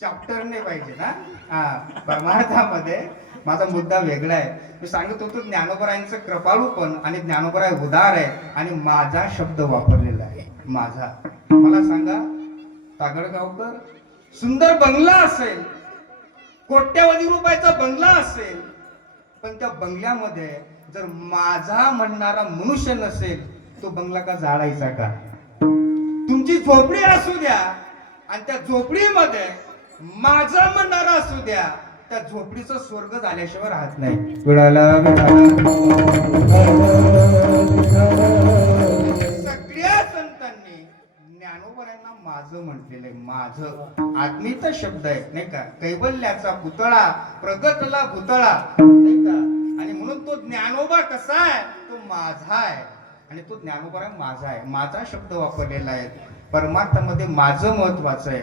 चॅप्टर नाही पाहिजे ना. हा, परमार्थामध्ये माझा मुद्दा वेगळा आहे. मी सांगत होतो ज्ञानोबरायांचं कृपाळूपण आणि ज्ञानोबराय उदार आहे आणि माझा शब्द वापरलेला आहे. माझा. मला सांगा, तागडगावकर सुंदर बंगला असेल, कोट्यवधी रुपयाचा बंगला असेल, पण त्या बंगल्यामध्ये जर माझा म्हणणारा मनुष्य नसेल, तो बंगला का जाळायचा का? तुमची झोपडी असू द्या आणि त्या झोपडीमध्ये माझा म्हणणारा असू द्या, त्या झोपडीचं स्वर्ग झाल्याशिवाय राहत नाही. सगळ्या संतांनी ज्ञानोबरांना माझं म्हटलेलं आहे. माझं आत्मीचा शब्द आहे नाही का. कैवल्याचा पुतळा प्रगतला भुतळा नाही का. आणि म्हणून तो ज्ञानोबा कसा आहे, तो माझा आहे आणि तो ज्ञानोबा माझा आहे. माझा शब्द वापरलेला आहे. परमार्थामध्ये माझं महत्वाचं आहे.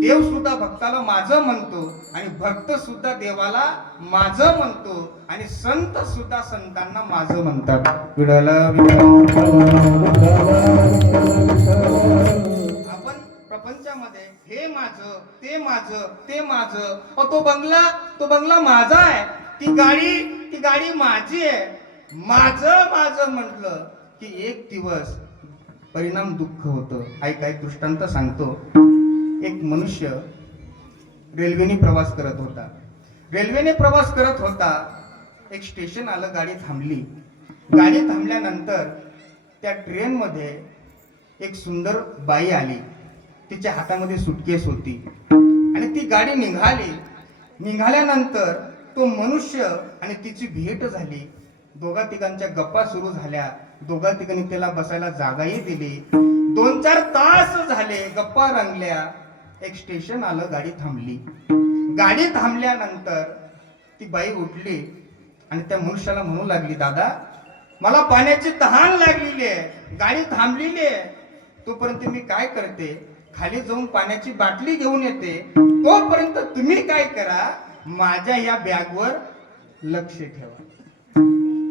देव सुद्धा भक्ताला माझं म्हणतो आणि भक्त सुद्धा देवाला माझं म्हणतो आणि संत सुद्धा संतांना माझं म्हणतात. आपण प्रपंचामध्ये हे माझं, ते माझं, ते माझं, तो बंगला माझा आहे, ती गाडी माझी आहे. माझं म्हटलं की एक दिवस परिणाम दुःख होतं. काही दृष्टांत सांगतो. एक मनुष्य रेल्वेने प्रवास करत होता. एक स्टेशन आलं, गाडी थांबली. गाडी थांबल्यानंतर त्या ट्रेन मध्ये एक सुंदर बाई आली. तिच्या हातामध्ये सुटकेस होती आणि ती गाडी निघाल्यानंतर तो मनुष्य आणि तिची भेट झाली. दोघा तिघांच्या गप्पा सुरू झाल्या. दोघा तिघांनी त्याला बसायला जागाही दिली. 2-4 तास झाले, गप्पा रंगल्या. एक स्टेशन आलं, गाडी थांबली. गाडी थांबल्यानंतर ती बाई उठली आणि त्या मनुष्याला म्हणू लागली, दादा मला पाण्याची तहान लागलेली आहे, गाडी थांबलेली आहे, तोपर्यंत मी काय करते, खाली जाऊन पाण्याची बाटली घेऊन येते. तोपर्यंत तुम्ही काय करा, माझ्या या बॅगवर लक्ष ठेवा.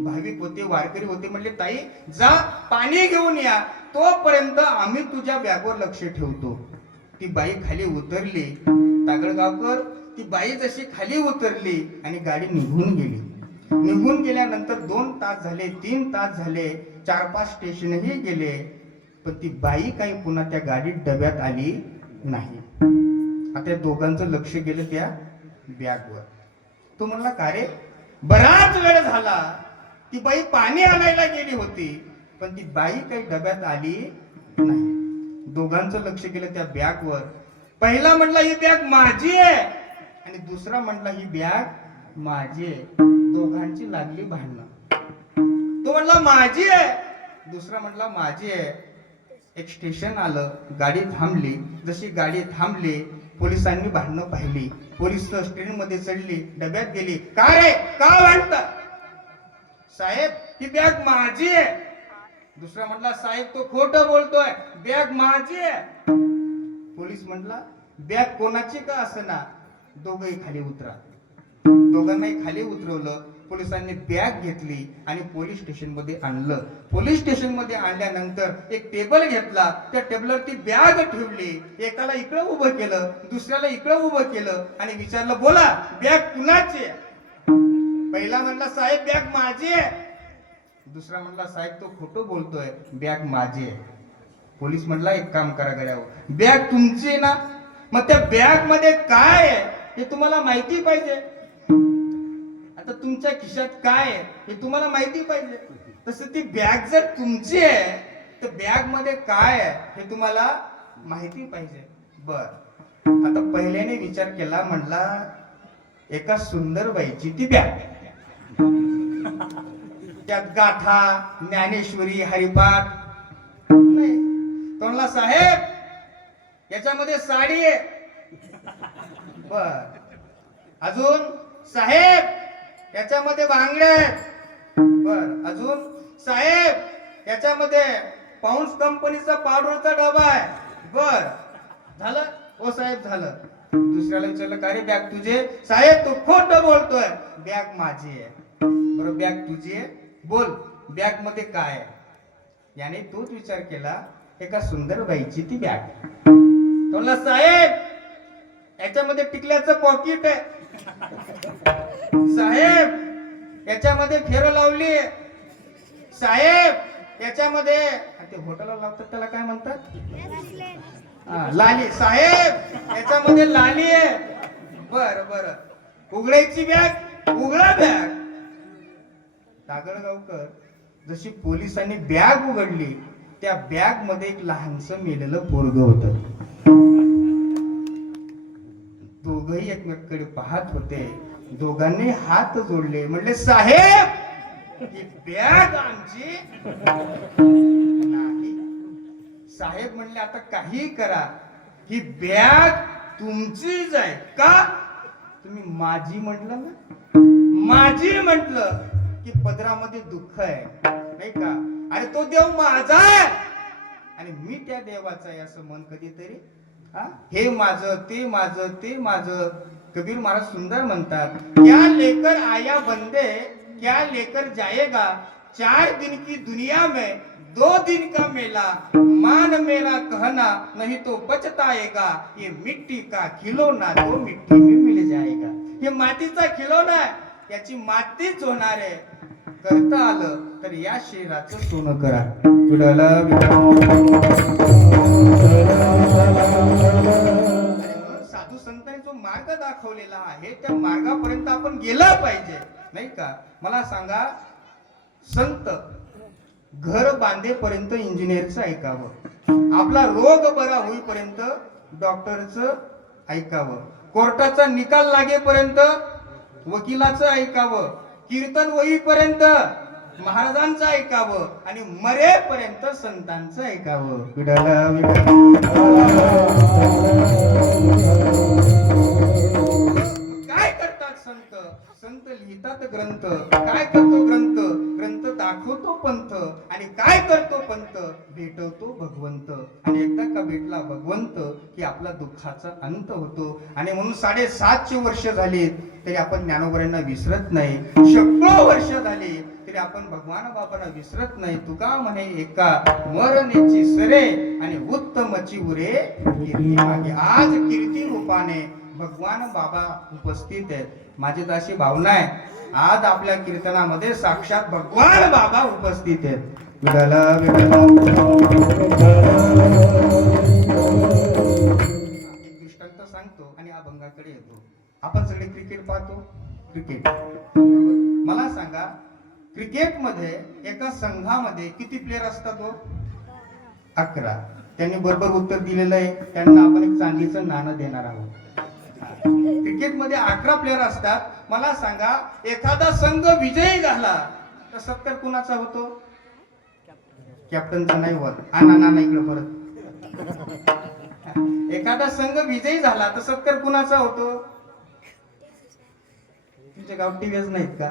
भाविक होते, वारकरी होते. म्हणले, ताई जा पाणी घेऊन या, तोपर्यंत आम्ही तुझ्या बॅगवर लक्ष ठेवतो. ती बाई खाली उतरली. तागडगावकर, ती बाई जशी खाली उतरली आणि गाडी निघून गेली. निघून गेल्यानंतर 2 तास झाले, 3 तास झाले, 4-5 स्टेशनही गेले, पण ती बाई काही पुन्हा त्या गाडीत डब्यात आली नाही. आता दोघांचं लक्ष गेलं त्या बॅगवर. तो म्हणला, का रे, बराच वेळ झाला, ती बाई पाणी आणायला गेली होती, पण ती बाई काही डब्यात आली नाही. दोघांचं लक्ष गेलं त्या बॅगवर. पहिला म्हटला ही बॅग माझी आहे आणि दुसरा म्हटला ही बॅग माझी आहे. दोघांची लागली भांडणं. तो म्हटला माझी आहे, दुसरा म्हटला माझी आहे. एक स्टेशन आलं, गाडी थांबली. जशी गाडी थांबली, पोलिसांनी भांडणं पाहिली. पोलीस ट्रेन मध्ये चढली, डब्यात गेली. का रे, का भांडता? साहेब ही बॅग माझी आहे. दुसरा म्हटला, साहेब तो खोटं बोलतोय, बॅग माझी आहे. पोलीस म्हटला, बॅग कोणाची का असना, दोघंही खाली उतरा. दोघांनाही खाली उतरवलं. पोलिसांनी बॅग घेतली आणि पोलीस स्टेशन मध्ये आणलं. पोलीस स्टेशन मध्ये आणल्यानंतर एक टेबल घेतला, त्या टेबलवर ती बॅग ठेवली. एकाला इकडं उभं केलं, दुसऱ्याला इकडं उभं केलं आणि विचारलं, बोला बॅग कुणाची आहे? पहिला म्हणला, साहेब बॅग माझी आहे. दुसरा म्हणला, साहेब तो खोटं बोलतोय, बॅग माझी आहे. पोलीस म्हणला, एक काम करा गड्यावर, बॅग तुमची आहे ना, मग त्या बॅग मध्ये काय आहे हे तुम्हाला माहिती पाहिजे. आता तुमच्या खिशात काय आहे हे तुम्हाला माहिती पाहिजे. तसं ती बॅग जर तुमची आहे तर बॅग मध्ये काय आहे हे तुम्हाला माहिती पाहिजे. बर, आता पहिल्याने विचार केला, म्हणला एका सुंदर बाईची ती बॅग, त्यात गाथा, ज्ञानेश्वरी, हरिपाठ नाही. तो म्हणला, साहेब याच्यामध्ये साडी आहे. बर, अजून, साहेब याच्यामध्ये बांगड्या आहेत. बर, अजून, साहेब याच्यामध्ये पाऊंड्स कंपनीचा पावडरचा डबा आहे. बर, झालं. ओ साहेब झालं. दुसऱ्याला विचारलं का रे बॅग तुझे? साहेब तू खोटं बोलतोय, बॅग माझी आहे. बरं बॅग तुझी आहे, बोल बॅग मध्ये काय आहे? याने तोच विचार केला, एका सुंदर बाईची ती बॅग. तो म्हणला साहेब याच्यामध्ये टिकल्याचं पॉकेट आहे, साहेब याच्यामध्ये फेर लावली, साहेब याच्यामध्ये ते हॉटेलला लावतात त्याला काय म्हणतात, लाली, साहेब याच्यामध्ये लाली आहे. बर बर, उघडायची बॅग, उघडा बॅग. कागळगावकर जशी पोलिसांनी बॅग उघडली, त्या बॅग मध्ये एक लहानसं मेलेलं पोरग होत. दोघही एकमेकांकडे पाहत होते. दोघांनी हात जोडले, म्हणले साहेब ही बॅग आमची नाही. साहेब म्हणले आता काही करा, ही बॅग तुमचीच आहे. का? तुम्ही माझी म्हटलं ना, माझी म्हटलं की पदरामध्ये दुःख आहे नाही का. अरे तो देव माझा आहे आणि मी त्या देवाचा आहे असं मन कधीतरी. हे माझं, ते माझं, ते माझं. कबीर महाराज सुंदर म्हणतात, क्या लेकर आया बंदे क्या लेकर जाएगा, 4 दिन की दुनिया में 2 दिन का मेला, मान मेरा कहना नहीं तो पछताएगा, ये मिट्टी का खिलौना तो मिट्टी में मिल जाएगा. हे मातीचा खिलौना आहे, याची मातीच होणार आहे. करता आलं तर या शेराचं सोनं करा. साधू संतांनी जो मार्ग दाखवलेला आहे त्या मार्गापर्यंत आपण गेला पाहिजे नाही का. मला सांगा, संत घर बांधेपर्यंत इंजिनियरचं ऐकावं, आपला रोग बरा होईपर्यंत डॉक्टरचं ऐकावं, कोर्टाचा निकाल लागेपर्यंत वकिलाचं ऐकावं, कीर्तन होईपर्यंत महाराजांचं ऐकावं आणि मरेपर्यंत संतांचं ऐकावं. काय करतात संत? संत लिहितात ग्रंथ. काय करतो ग्रंथ? ग्रंथ दाखवतो पंथ. आणि काय करतो पंथ? भेटवतो भगवंत. आणि एकदा का भेटला भगवंत की आपला दुःखाचा अंत होतो. आणि म्हणून 7.5 वर्ष झाली तरी आपण ज्ञानोबरांना विसरत नाही. शेकडो वर्ष झाली तरी आपण भगवान बाबांना विसरत नाही. तुका म्हणे एका मरणेची सरे आणि उत्तमची उरे कीर्ती मागे. आज कीर्ती रूपाने भगवान बाबा उपस्थित आहेत. माझी तर अशी भावना आहे, आज आपल्या कीर्तनामध्ये साक्षात भगवान बाबा उपस्थित आहेत. एक दृष्टांत सांगतो आणि अभंगाकडे येतो. आपण सगळे क्रिकेट पाहतो. क्रिकेट मला सांगा, क्रिकेटमध्ये एका संघामध्ये किती प्लेयर असतात हो? 11. त्यांनी बरोबर उत्तर दिलेलं आहे, त्यांना आपण एक चांदीचं नाणं देणार आहोत. क्रिकेटमध्ये 11 प्लेयर असतात. मला सांगा, एखादा संघ विजयी झाला तर सत्कार कुणाचा होतो? कॅप्टनचा नाही होत. ना इकडे परत. एखादा संघ विजयी झाला तर सत्कार कुणाचा होतो? तुमच्या गावात टीव्हीच नाहीत का?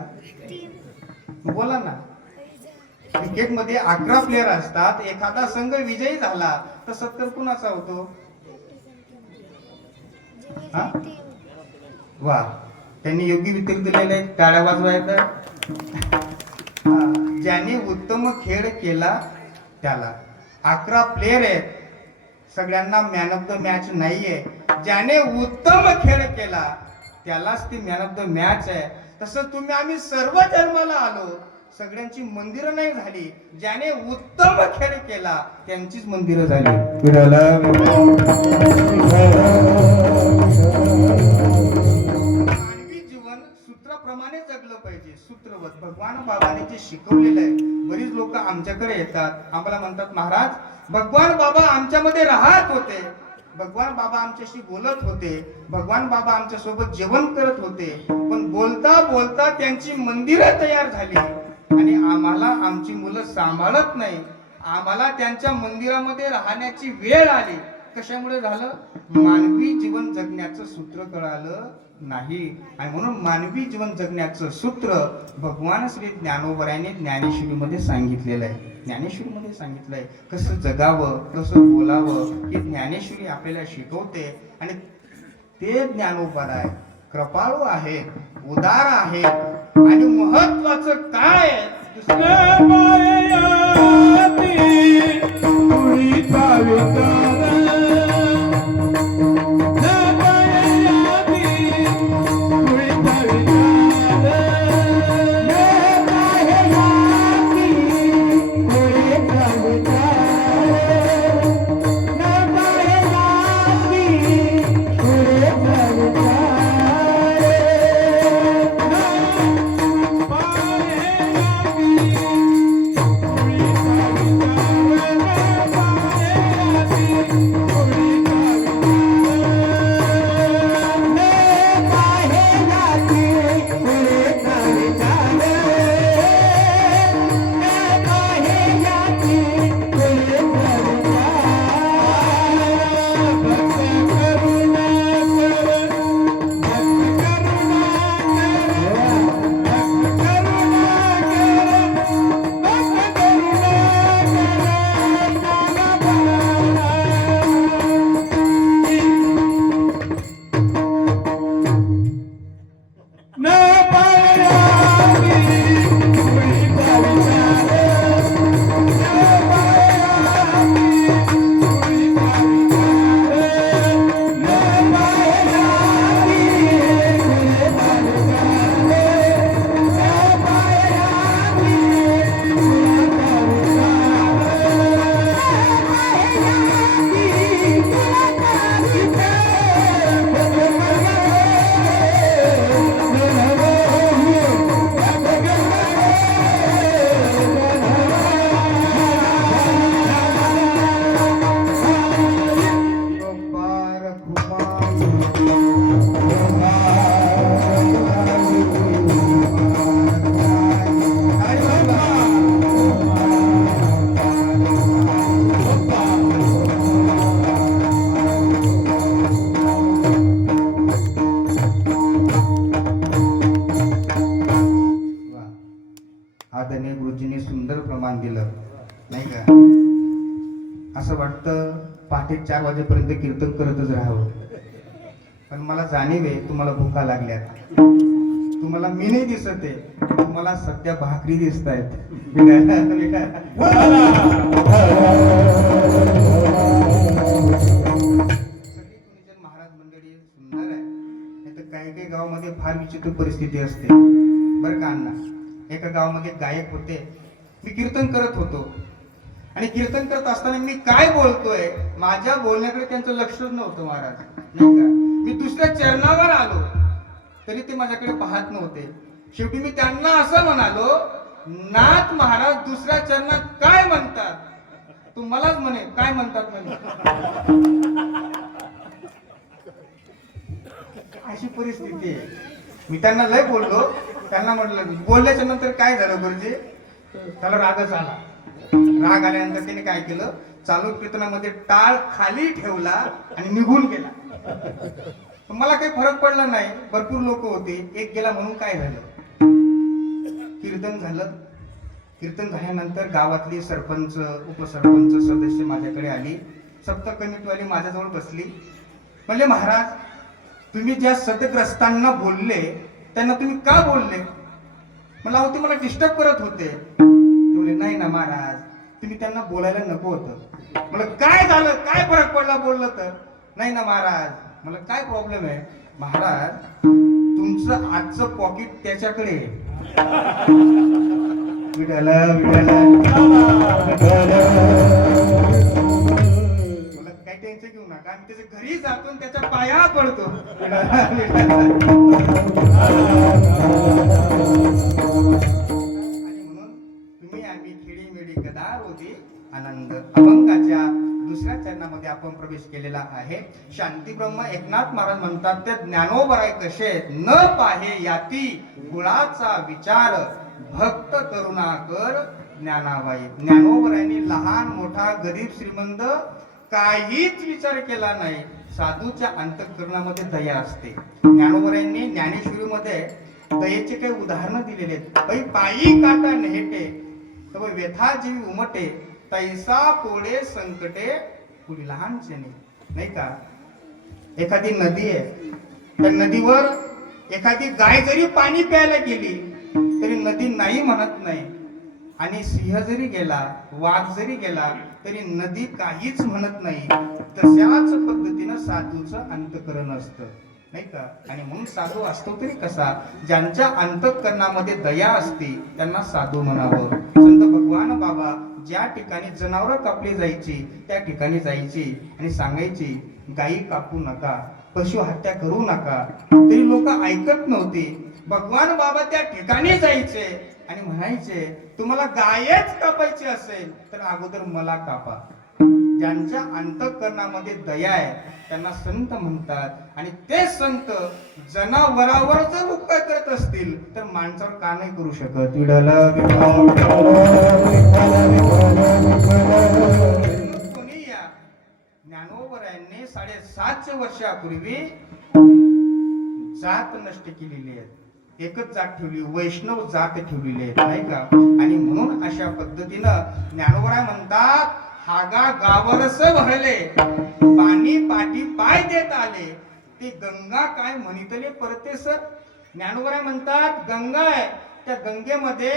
बोला ना. क्रिकेटमध्ये 11 प्लेयर असतात. एखादा संघ विजयी झाला तर सत्कार कुणाचा होतो? वा, त्यांनी योग्य उत्तर दिलेले आहे. टाळ्या वाजवायचं. ज्याने उत्तम खेळ केला त्याला. 11 प्लेयर आहेत, सगळ्यांना मॅन ऑफ द मॅच नाहीये. ज्याने उत्तम खेळ केला त्यालाच ती मॅन ऑफ द मॅच आहे. तसं तुम्ही आम्ही सर्व जन्माला आलो, सगळ्यांची मंदिरं नाही झाली. ज्याने उत्तम खेळ केला त्यांचीच मंदिरं झाली. मानवी जीवन सूत्राप्रमाणे जगलं पाहिजे. सूत्रवत भगवान बाबांनी जे शिकवलेलं आहे. बरीच लोक आमच्याकडे येतात, आम्हाला म्हणतात महाराज भगवान बाबा आमच्यामध्ये राहत होते, भगवान बाबा आमच्याशी बोलत होते, भगवान बाबा आमच्या सोबत जेवण करत होते, पण बोलता बोलता त्यांची मंदिरं तयार झाली आणि आम्हाला आमची मुलं सांभाळत नाही. आम्हाला त्यांच्या मंदिरामध्ये राहण्याची वेळ आली. कशामुळे झालं? मानवी जीवन जगण्याचं सूत्र कळालं नाही. आणि म्हणून मानवी जीवन जगण्याचं सूत्र भगवान श्री ज्ञानोबरायाने ज्ञानेश्वरीमध्ये सांगितलेलं आहे. ज्ञानेश्वरीमध्ये सांगितलंय कसं जगावं, कसं बोलावं, हे ज्ञानेश्वरी आपल्याला शिकवते. आणि ते ज्ञानोबराय कृपाळू आहे, उदार आहे. आणि महत्वाचं काय आदरणीय गुरुजींनी सुंदर प्रमाण दिलं नाही का? असं वाटतं पहाटे 4 वाजेपर्यंत कीर्तन करतच राहावं. पण मला जाणीव आहे तुम्हाला भुका लागल्यात. तुम्हाला मी नाही दिसत आहे, तुम्हाला सध्या भाकरी दिसत आहेत. महाराज मंडळी सुंदर आहे. नाही तर काही काही गावामध्ये फार विचित्र परिस्थिती असते बरं का अण्णा. एका गावामध्ये गायक होते. मी कीर्तन करत होतो आणि कीर्तन करत असताना मी काय बोलतोय माझ्या बोलण्याकडे त्यांचं लक्षच नव्हतं महाराज नाही का. मी दुसऱ्या चरणावर आलो तरी ते माझ्याकडे पाहत नव्हते. शेवटी मी त्यांना असं म्हणालो, नाथ महाराज दुसऱ्या चरणात काय म्हणतात? तू मलाच म्हणे काय म्हणतात म्हणे. अशी परिस्थिती आहे. मी त्यांना लय बोललो. त्यांना म्हटलं, बोलल्याच्या नंतर काय झालं गुरुजी? त्याला रागच आला. राग आल्यानंतर त्याने काय केलं, चालू कीर्तनामध्ये टाळ खाली ठेवला आणि निघून गेला. मला काही फरक पडला नाही. भरपूर लोक होते. एक गेला म्हणून काय झालं, कीर्तन झालं. कीर्तन झाल्यानंतर गावातली सरपंच, उपसरपंच, सदस्य माझ्याकडे आली. सप्त कमिटीवाली माझ्याजवळ बसली. म्हणले, महाराज तुम्ही ज्या सतग्रस्तांना बोलले त्यांना तुम्ही का बोलले? मला होते, मला डिस्टर्ब करत होते. बोलले, नाही ना महाराज, तुम्ही त्यांना बोलायला नको होतं. मला काय झालं, काय फरक पडला बोललं तर? नाही ना महाराज, मला काय प्रॉब्लेम आहे? महाराज तुमचं आजचं पॉकेट त्याच्याकडे. मला काय टेन्शन घेऊ नका. आम्ही त्याच्या घरी जातो आणि त्याच्या पाया पडतो. आणि म्हणून तुम्ही आम्ही खेळीमेळी गदार होती आनंद अभंगाच्या दुसऱ्या चरणामध्ये आपण प्रवेश केलेला आहे. शांती ब्रह्म एकनाथ महाराज म्हणतात, ते ज्ञानोबराय कसे न पाहे याती गुळाचा विचार भक्त करुणा कर ज्ञानाबाई. ज्ञानोबरायांनी लहान मोठा गरीब श्रीमंत काहीच विचार केला नाही. साधूच्या अंतःकरणामध्ये दया असते. ज्ञानोबरायांनी ज्ञानेश्वरीमध्ये दयेचे काही उदाहरणं दिलेले आहेत. पै पायी काटा नेहटे तव व्यथा जीवी उमटे तैसा पोळे संकटे पुढे लहानचे नाही का. एखादी नदी आहे, त्या नदीवर एखादी गाय जरी पाणी प्यायला गेली तरी नदी नाही म्हणत नाही, आणि सिंह जरी गेला, वाघ जरी गेला तरी नदी काहीच म्हणत नाही. तशाच पद्धतीनं साधूचं अंतःकरण असतं नाही का. आणि म्हणून साधू असतो तरी कसा, ज्यांच्या अंतःकरणामध्ये दया असते त्यांना साधू म्हणावं. संत भगवान बाबा ज्या ठिकाणी जनावर कापली जायची त्या ठिकाणी जायची आणि सांगायची गायी कापू नका, पशु हत्या करू नका. तरी लोक ऐकत नव्हती. भगवान बाबा त्या ठिकाणी जायचे आणि म्हणायचे तुम्हाला गायच कापायची असेल तर अगोदर मला कापा. ज्यांच्या अंतःकरणामध्ये दया आहे त्यांना संत म्हणतात. आणि ते संत जनावरावर जर उपकार करत असतील तर माणसावर का नाही करू शकत. कोणी या ज्ञानोबरायांनी 750 वर्षापूर्वी जात नष्ट केलेली आहे. एकच जात ठेवली, वैष्णव जात ठेवलेली आहे नाही का. आणि म्हणून अशा पद्धतीनं ज्ञानोबराय म्हणतात हागा गावरस भरले पाणी पाठी पाय देत आले ते गंगा काय म्हणितले परते सर. ज्ञानोबराय म्हणतात गंगा आहे, त्या गंगेमध्ये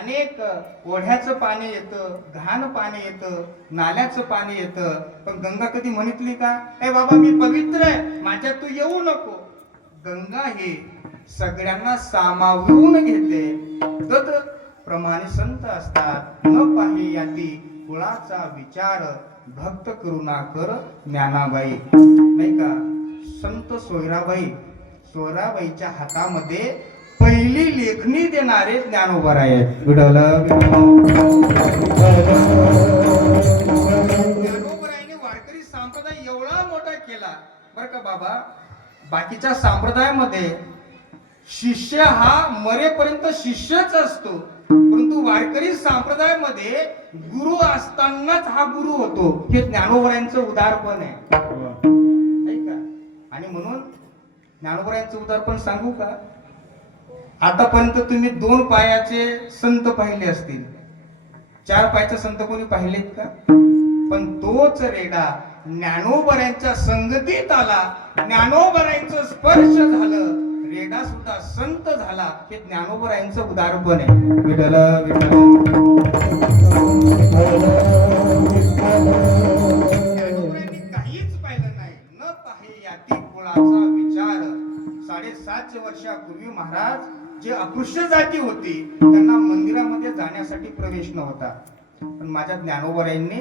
अनेक ओढ्याचं पाणी येतं, घाण पाणी येतं, नाल्याचं पाणी येतं, पण गंगा कधी म्हणितली का. ए बाबा मी पवित्र आहे, माझ्यात तू येऊ नको. गंगा ही सगळ्यांना सामावून घेते. तत् प्रमाणे संत असतात. न पाही याती कुळाचा विचार भक्त करुणा कर ज्ञानाबाई नाही का. संत सोयराबाईच्या हातामध्ये पहिली लेखणी देणारे ज्ञानोबराय आहेत. ज्ञानोबरायाने वारकरी संप्रदाय एवढा मोठा केला बर का बाबा. बाकीच्या संप्रदायामध्ये शिष्य हा मरेपर्यंत शिष्यच असतो, परंतु वारकरी संप्रदायामध्ये गुरु असतानाच हा गुरु होतो. हे ज्ञानोबरायांचं उदाहरण आहे का. आणि म्हणून ज्ञानोबरायांचं उदाहरण सांगू का. आतापर्यंत तुम्ही 2 पायाचे संत पाहिले असतील, 4 पायाचे संत कोणी पाहिलेत का. पण तोच रेडा ज्ञानोबरायांच्या संगतीत आला, ज्ञानोबरायांचं स्पर्श झालं, रेडा सुद्धा संत झाला. हे ज्ञानोबरायांचं उदाहरण आहे. विठ्ठल ज्ञानोबरायांनी काहीच पाहिलं नाही. न पाहे याती कुळाचा विचार. 750 वर्षापूर्वी महाराज जे अपृश्य जाती होती त्यांना मंदिरामध्ये जाण्यासाठी प्रवेश नव्हता. पण माझ्या ज्ञानोबरायांनी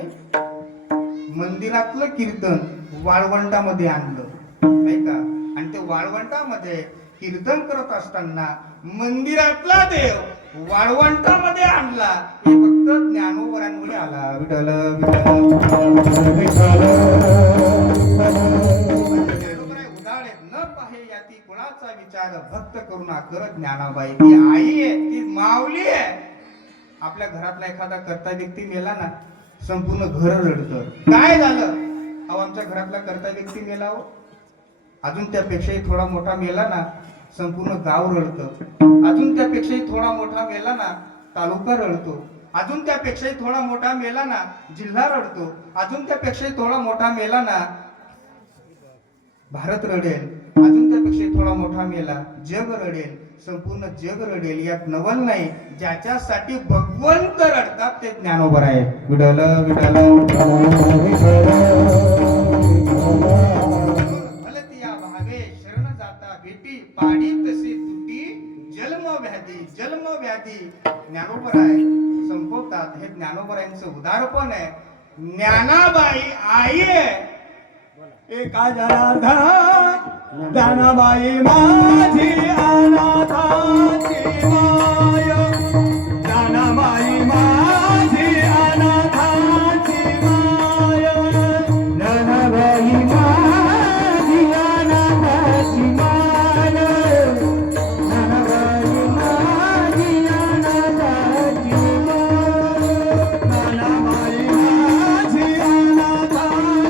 मंदिरातलं कीर्तन वाळवंटामध्ये आणलं नाही का. आणि ते वाळवंटामध्ये कीर्तन करत असताना मंदिरातला देव वाळवंटामध्ये आणला. हे फक्त ज्ञानोबरांमुळे आला. विठ्ठल ज्ञानोबराय उदाळे न पाहे याती कुणाचा विचार भक्त करुणा कर ज्ञानाबाई. ती आई आहे, ती माऊली आहे. आपल्या घरातला एखादा कर्ता व्यक्ती मेला ना संपूर्ण घर रडतं. काय झालं. अहो आमच्या घरातला कर्ता व्यक्ती मेला हो. अजून त्यापेक्षाही थोडा मोठा मेला ना संपूर्ण गाव रडतं. अजून त्यापेक्षाही थोडा मोठा मेला ना तालुका रडतो. अजून त्यापेक्षाही थोडा मोठा मेला ना जिल्हा रडतो. अजून त्यापेक्षाही थोडा मोठा मेला ना भारत रडेल. अजून त्यापेक्षा थोडा मोठा मेला जग रडेल, संपूर्ण जग रडेल. यात नवल नाही. ज्याच्यासाठी भगवंत रडतात ते ज्ञानोबराय आहेत. विठ्ठल पाडी तसे तुटी जन्म व्याधी ज्ञानोबराय संपवतात. हे ज्ञानोबरायांचं उदाहरण आहे. ज्ञानाबाई आई एका जनार्दन ज्ञानाबाई माझी अनाथाची माय. ज्ञानाबाई माझी अनाथाची माय. ज्ञानाबाई माझी अनाथाची माय. ज्ञानाबाई माझी अनाथाची माय. ज्ञानाबाई माझी अनाथाची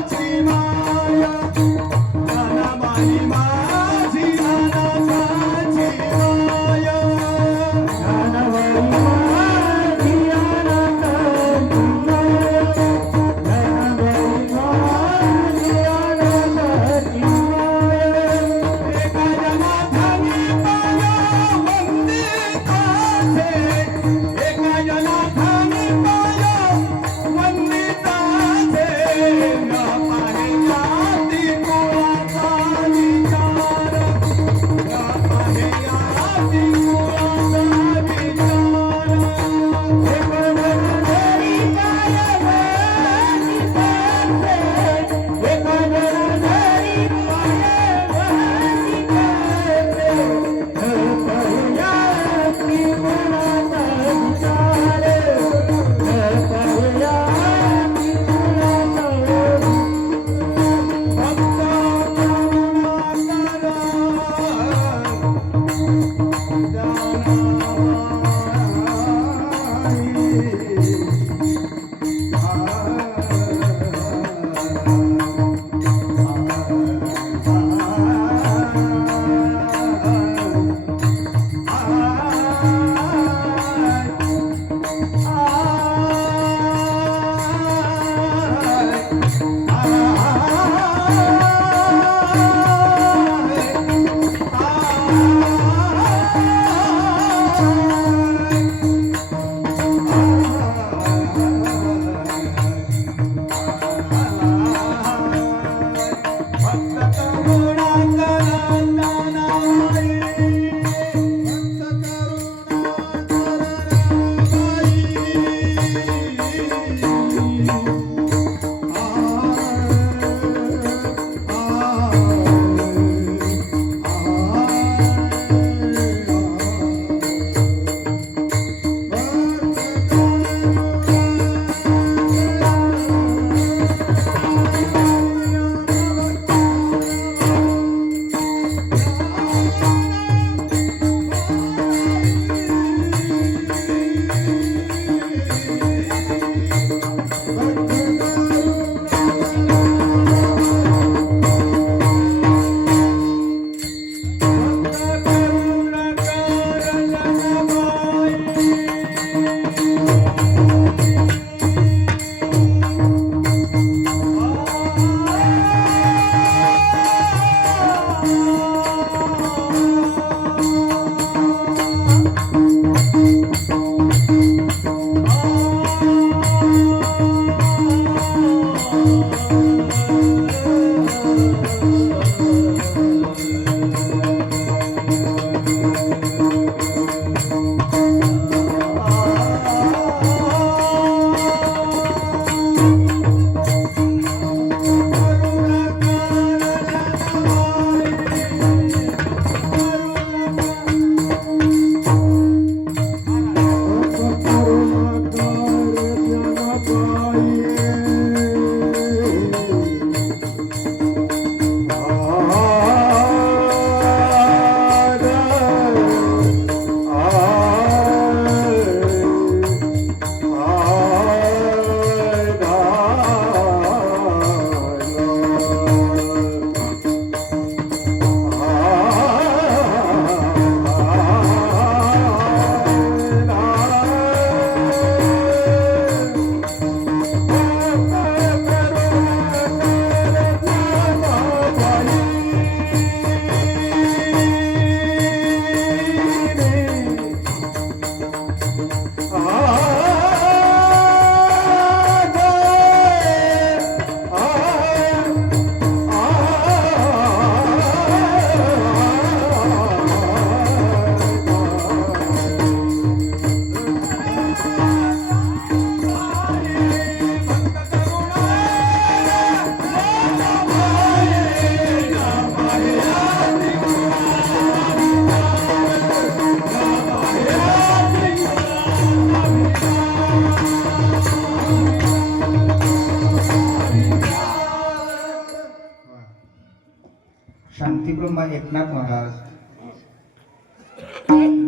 शांतीब्रह्म एकनाथ महाराज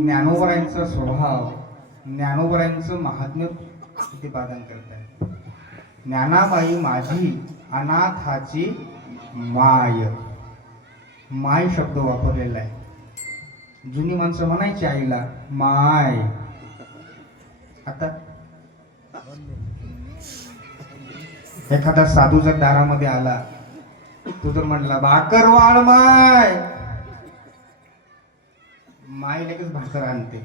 ज्ञानोबरायांचा स्वभाव, ज्ञानोबरायांचं महात्म्य प्रतिपादन करतात. ज्ञानाबाई माझी अनाथाची माय. माय शब्द वापरलेला आहे. जुनी माणसं म्हणायची आईला माय. आता एखादा साधू जर दारामध्ये आला, तो जर म्हणला भाकर वाळ माय, माय लगेच भाकर आणते.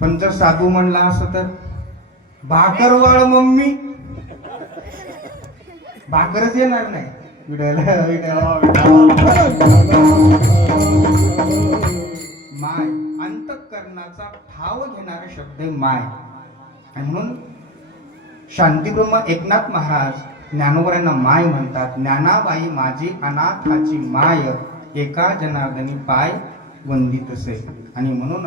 पण जर साधू म्हणला असं तर भाकर वाळ मम्मी, भाकरच येणार नाही. माय अंतःकरणाचा ठाव घेणारा शब्द आहे माय. आणि म्हणून शांतीब्रह्म एकनाथ महाराज ज्ञानोबरांना माय म्हणतात. ज्ञानाबाई माझी अनाथाची माय, एका जनार्दनी पाय वंदित असे. आणि म्हणून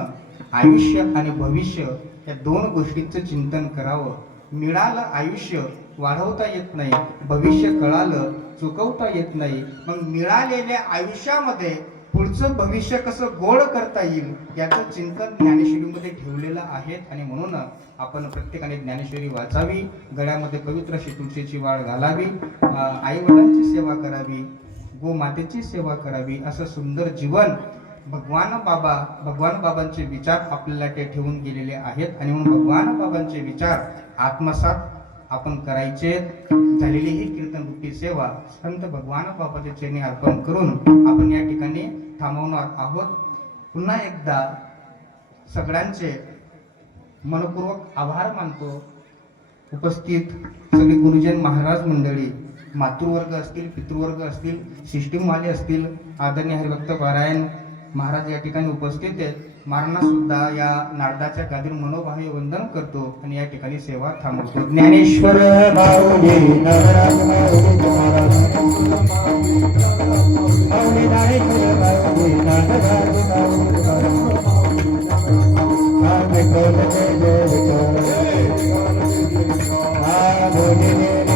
आयुष्य आणि भविष्य या दोन गोष्टींचं चिंतन करावं. मिळालं आयुष्य वाढवता येत नाही, भविष्य कळालं चुकवता येत नाही. मग मिळालेल्या आयुष्यामध्ये पुढचं भविष्य कसं गोड करता येईल याचं चिंतन ज्ञानेश्वरीमध्ये ठेवलेलं आहे. आणि म्हणून आपण प्रत्येकाने ज्ञानेश्वरी वाचावी, गळ्यामध्ये पवित्र अशी तुळशीची वाळ घालावी, आई वडिलांची सेवा करावी, गोमातेची सेवा करावी. असं सुंदर जीवन भगवान बाबांचे विचार आपल्याला ते ठेवून गेलेले आहेत. आणि म्हणून भगवान बाबांचे विचार आत्मसात आपण करायचे. झालेली ही कीर्तनरूपी सेवा संत भगवान बाबाच्या चरणी अर्पण करून आपण या ठिकाणी थांबवणार आहोत. पुन्हा एकदा सगळ्यांचे मनपूर्वक आभार मानतो. उपस्थित सगळे गुरुजन महाराज मंडळी, मातृवर्ग असतील, पितृवर्ग असतील, सिस्टीमवाले असतील, आदरणीय हरिभक्त पारायण महाराज या ठिकाणी उपस्थित आहेत. महाराजांना सुद्धा या नारदाच्या गादीवर मनोभावे वंदन करतो आणि या ठिकाणी सेवा थांबवतो. ज्ञानेश्वर माऊली नवराज माऊली महाराज माऊली ज्ञानेश्वर माऊली नवराज माऊली महाराज. जय जय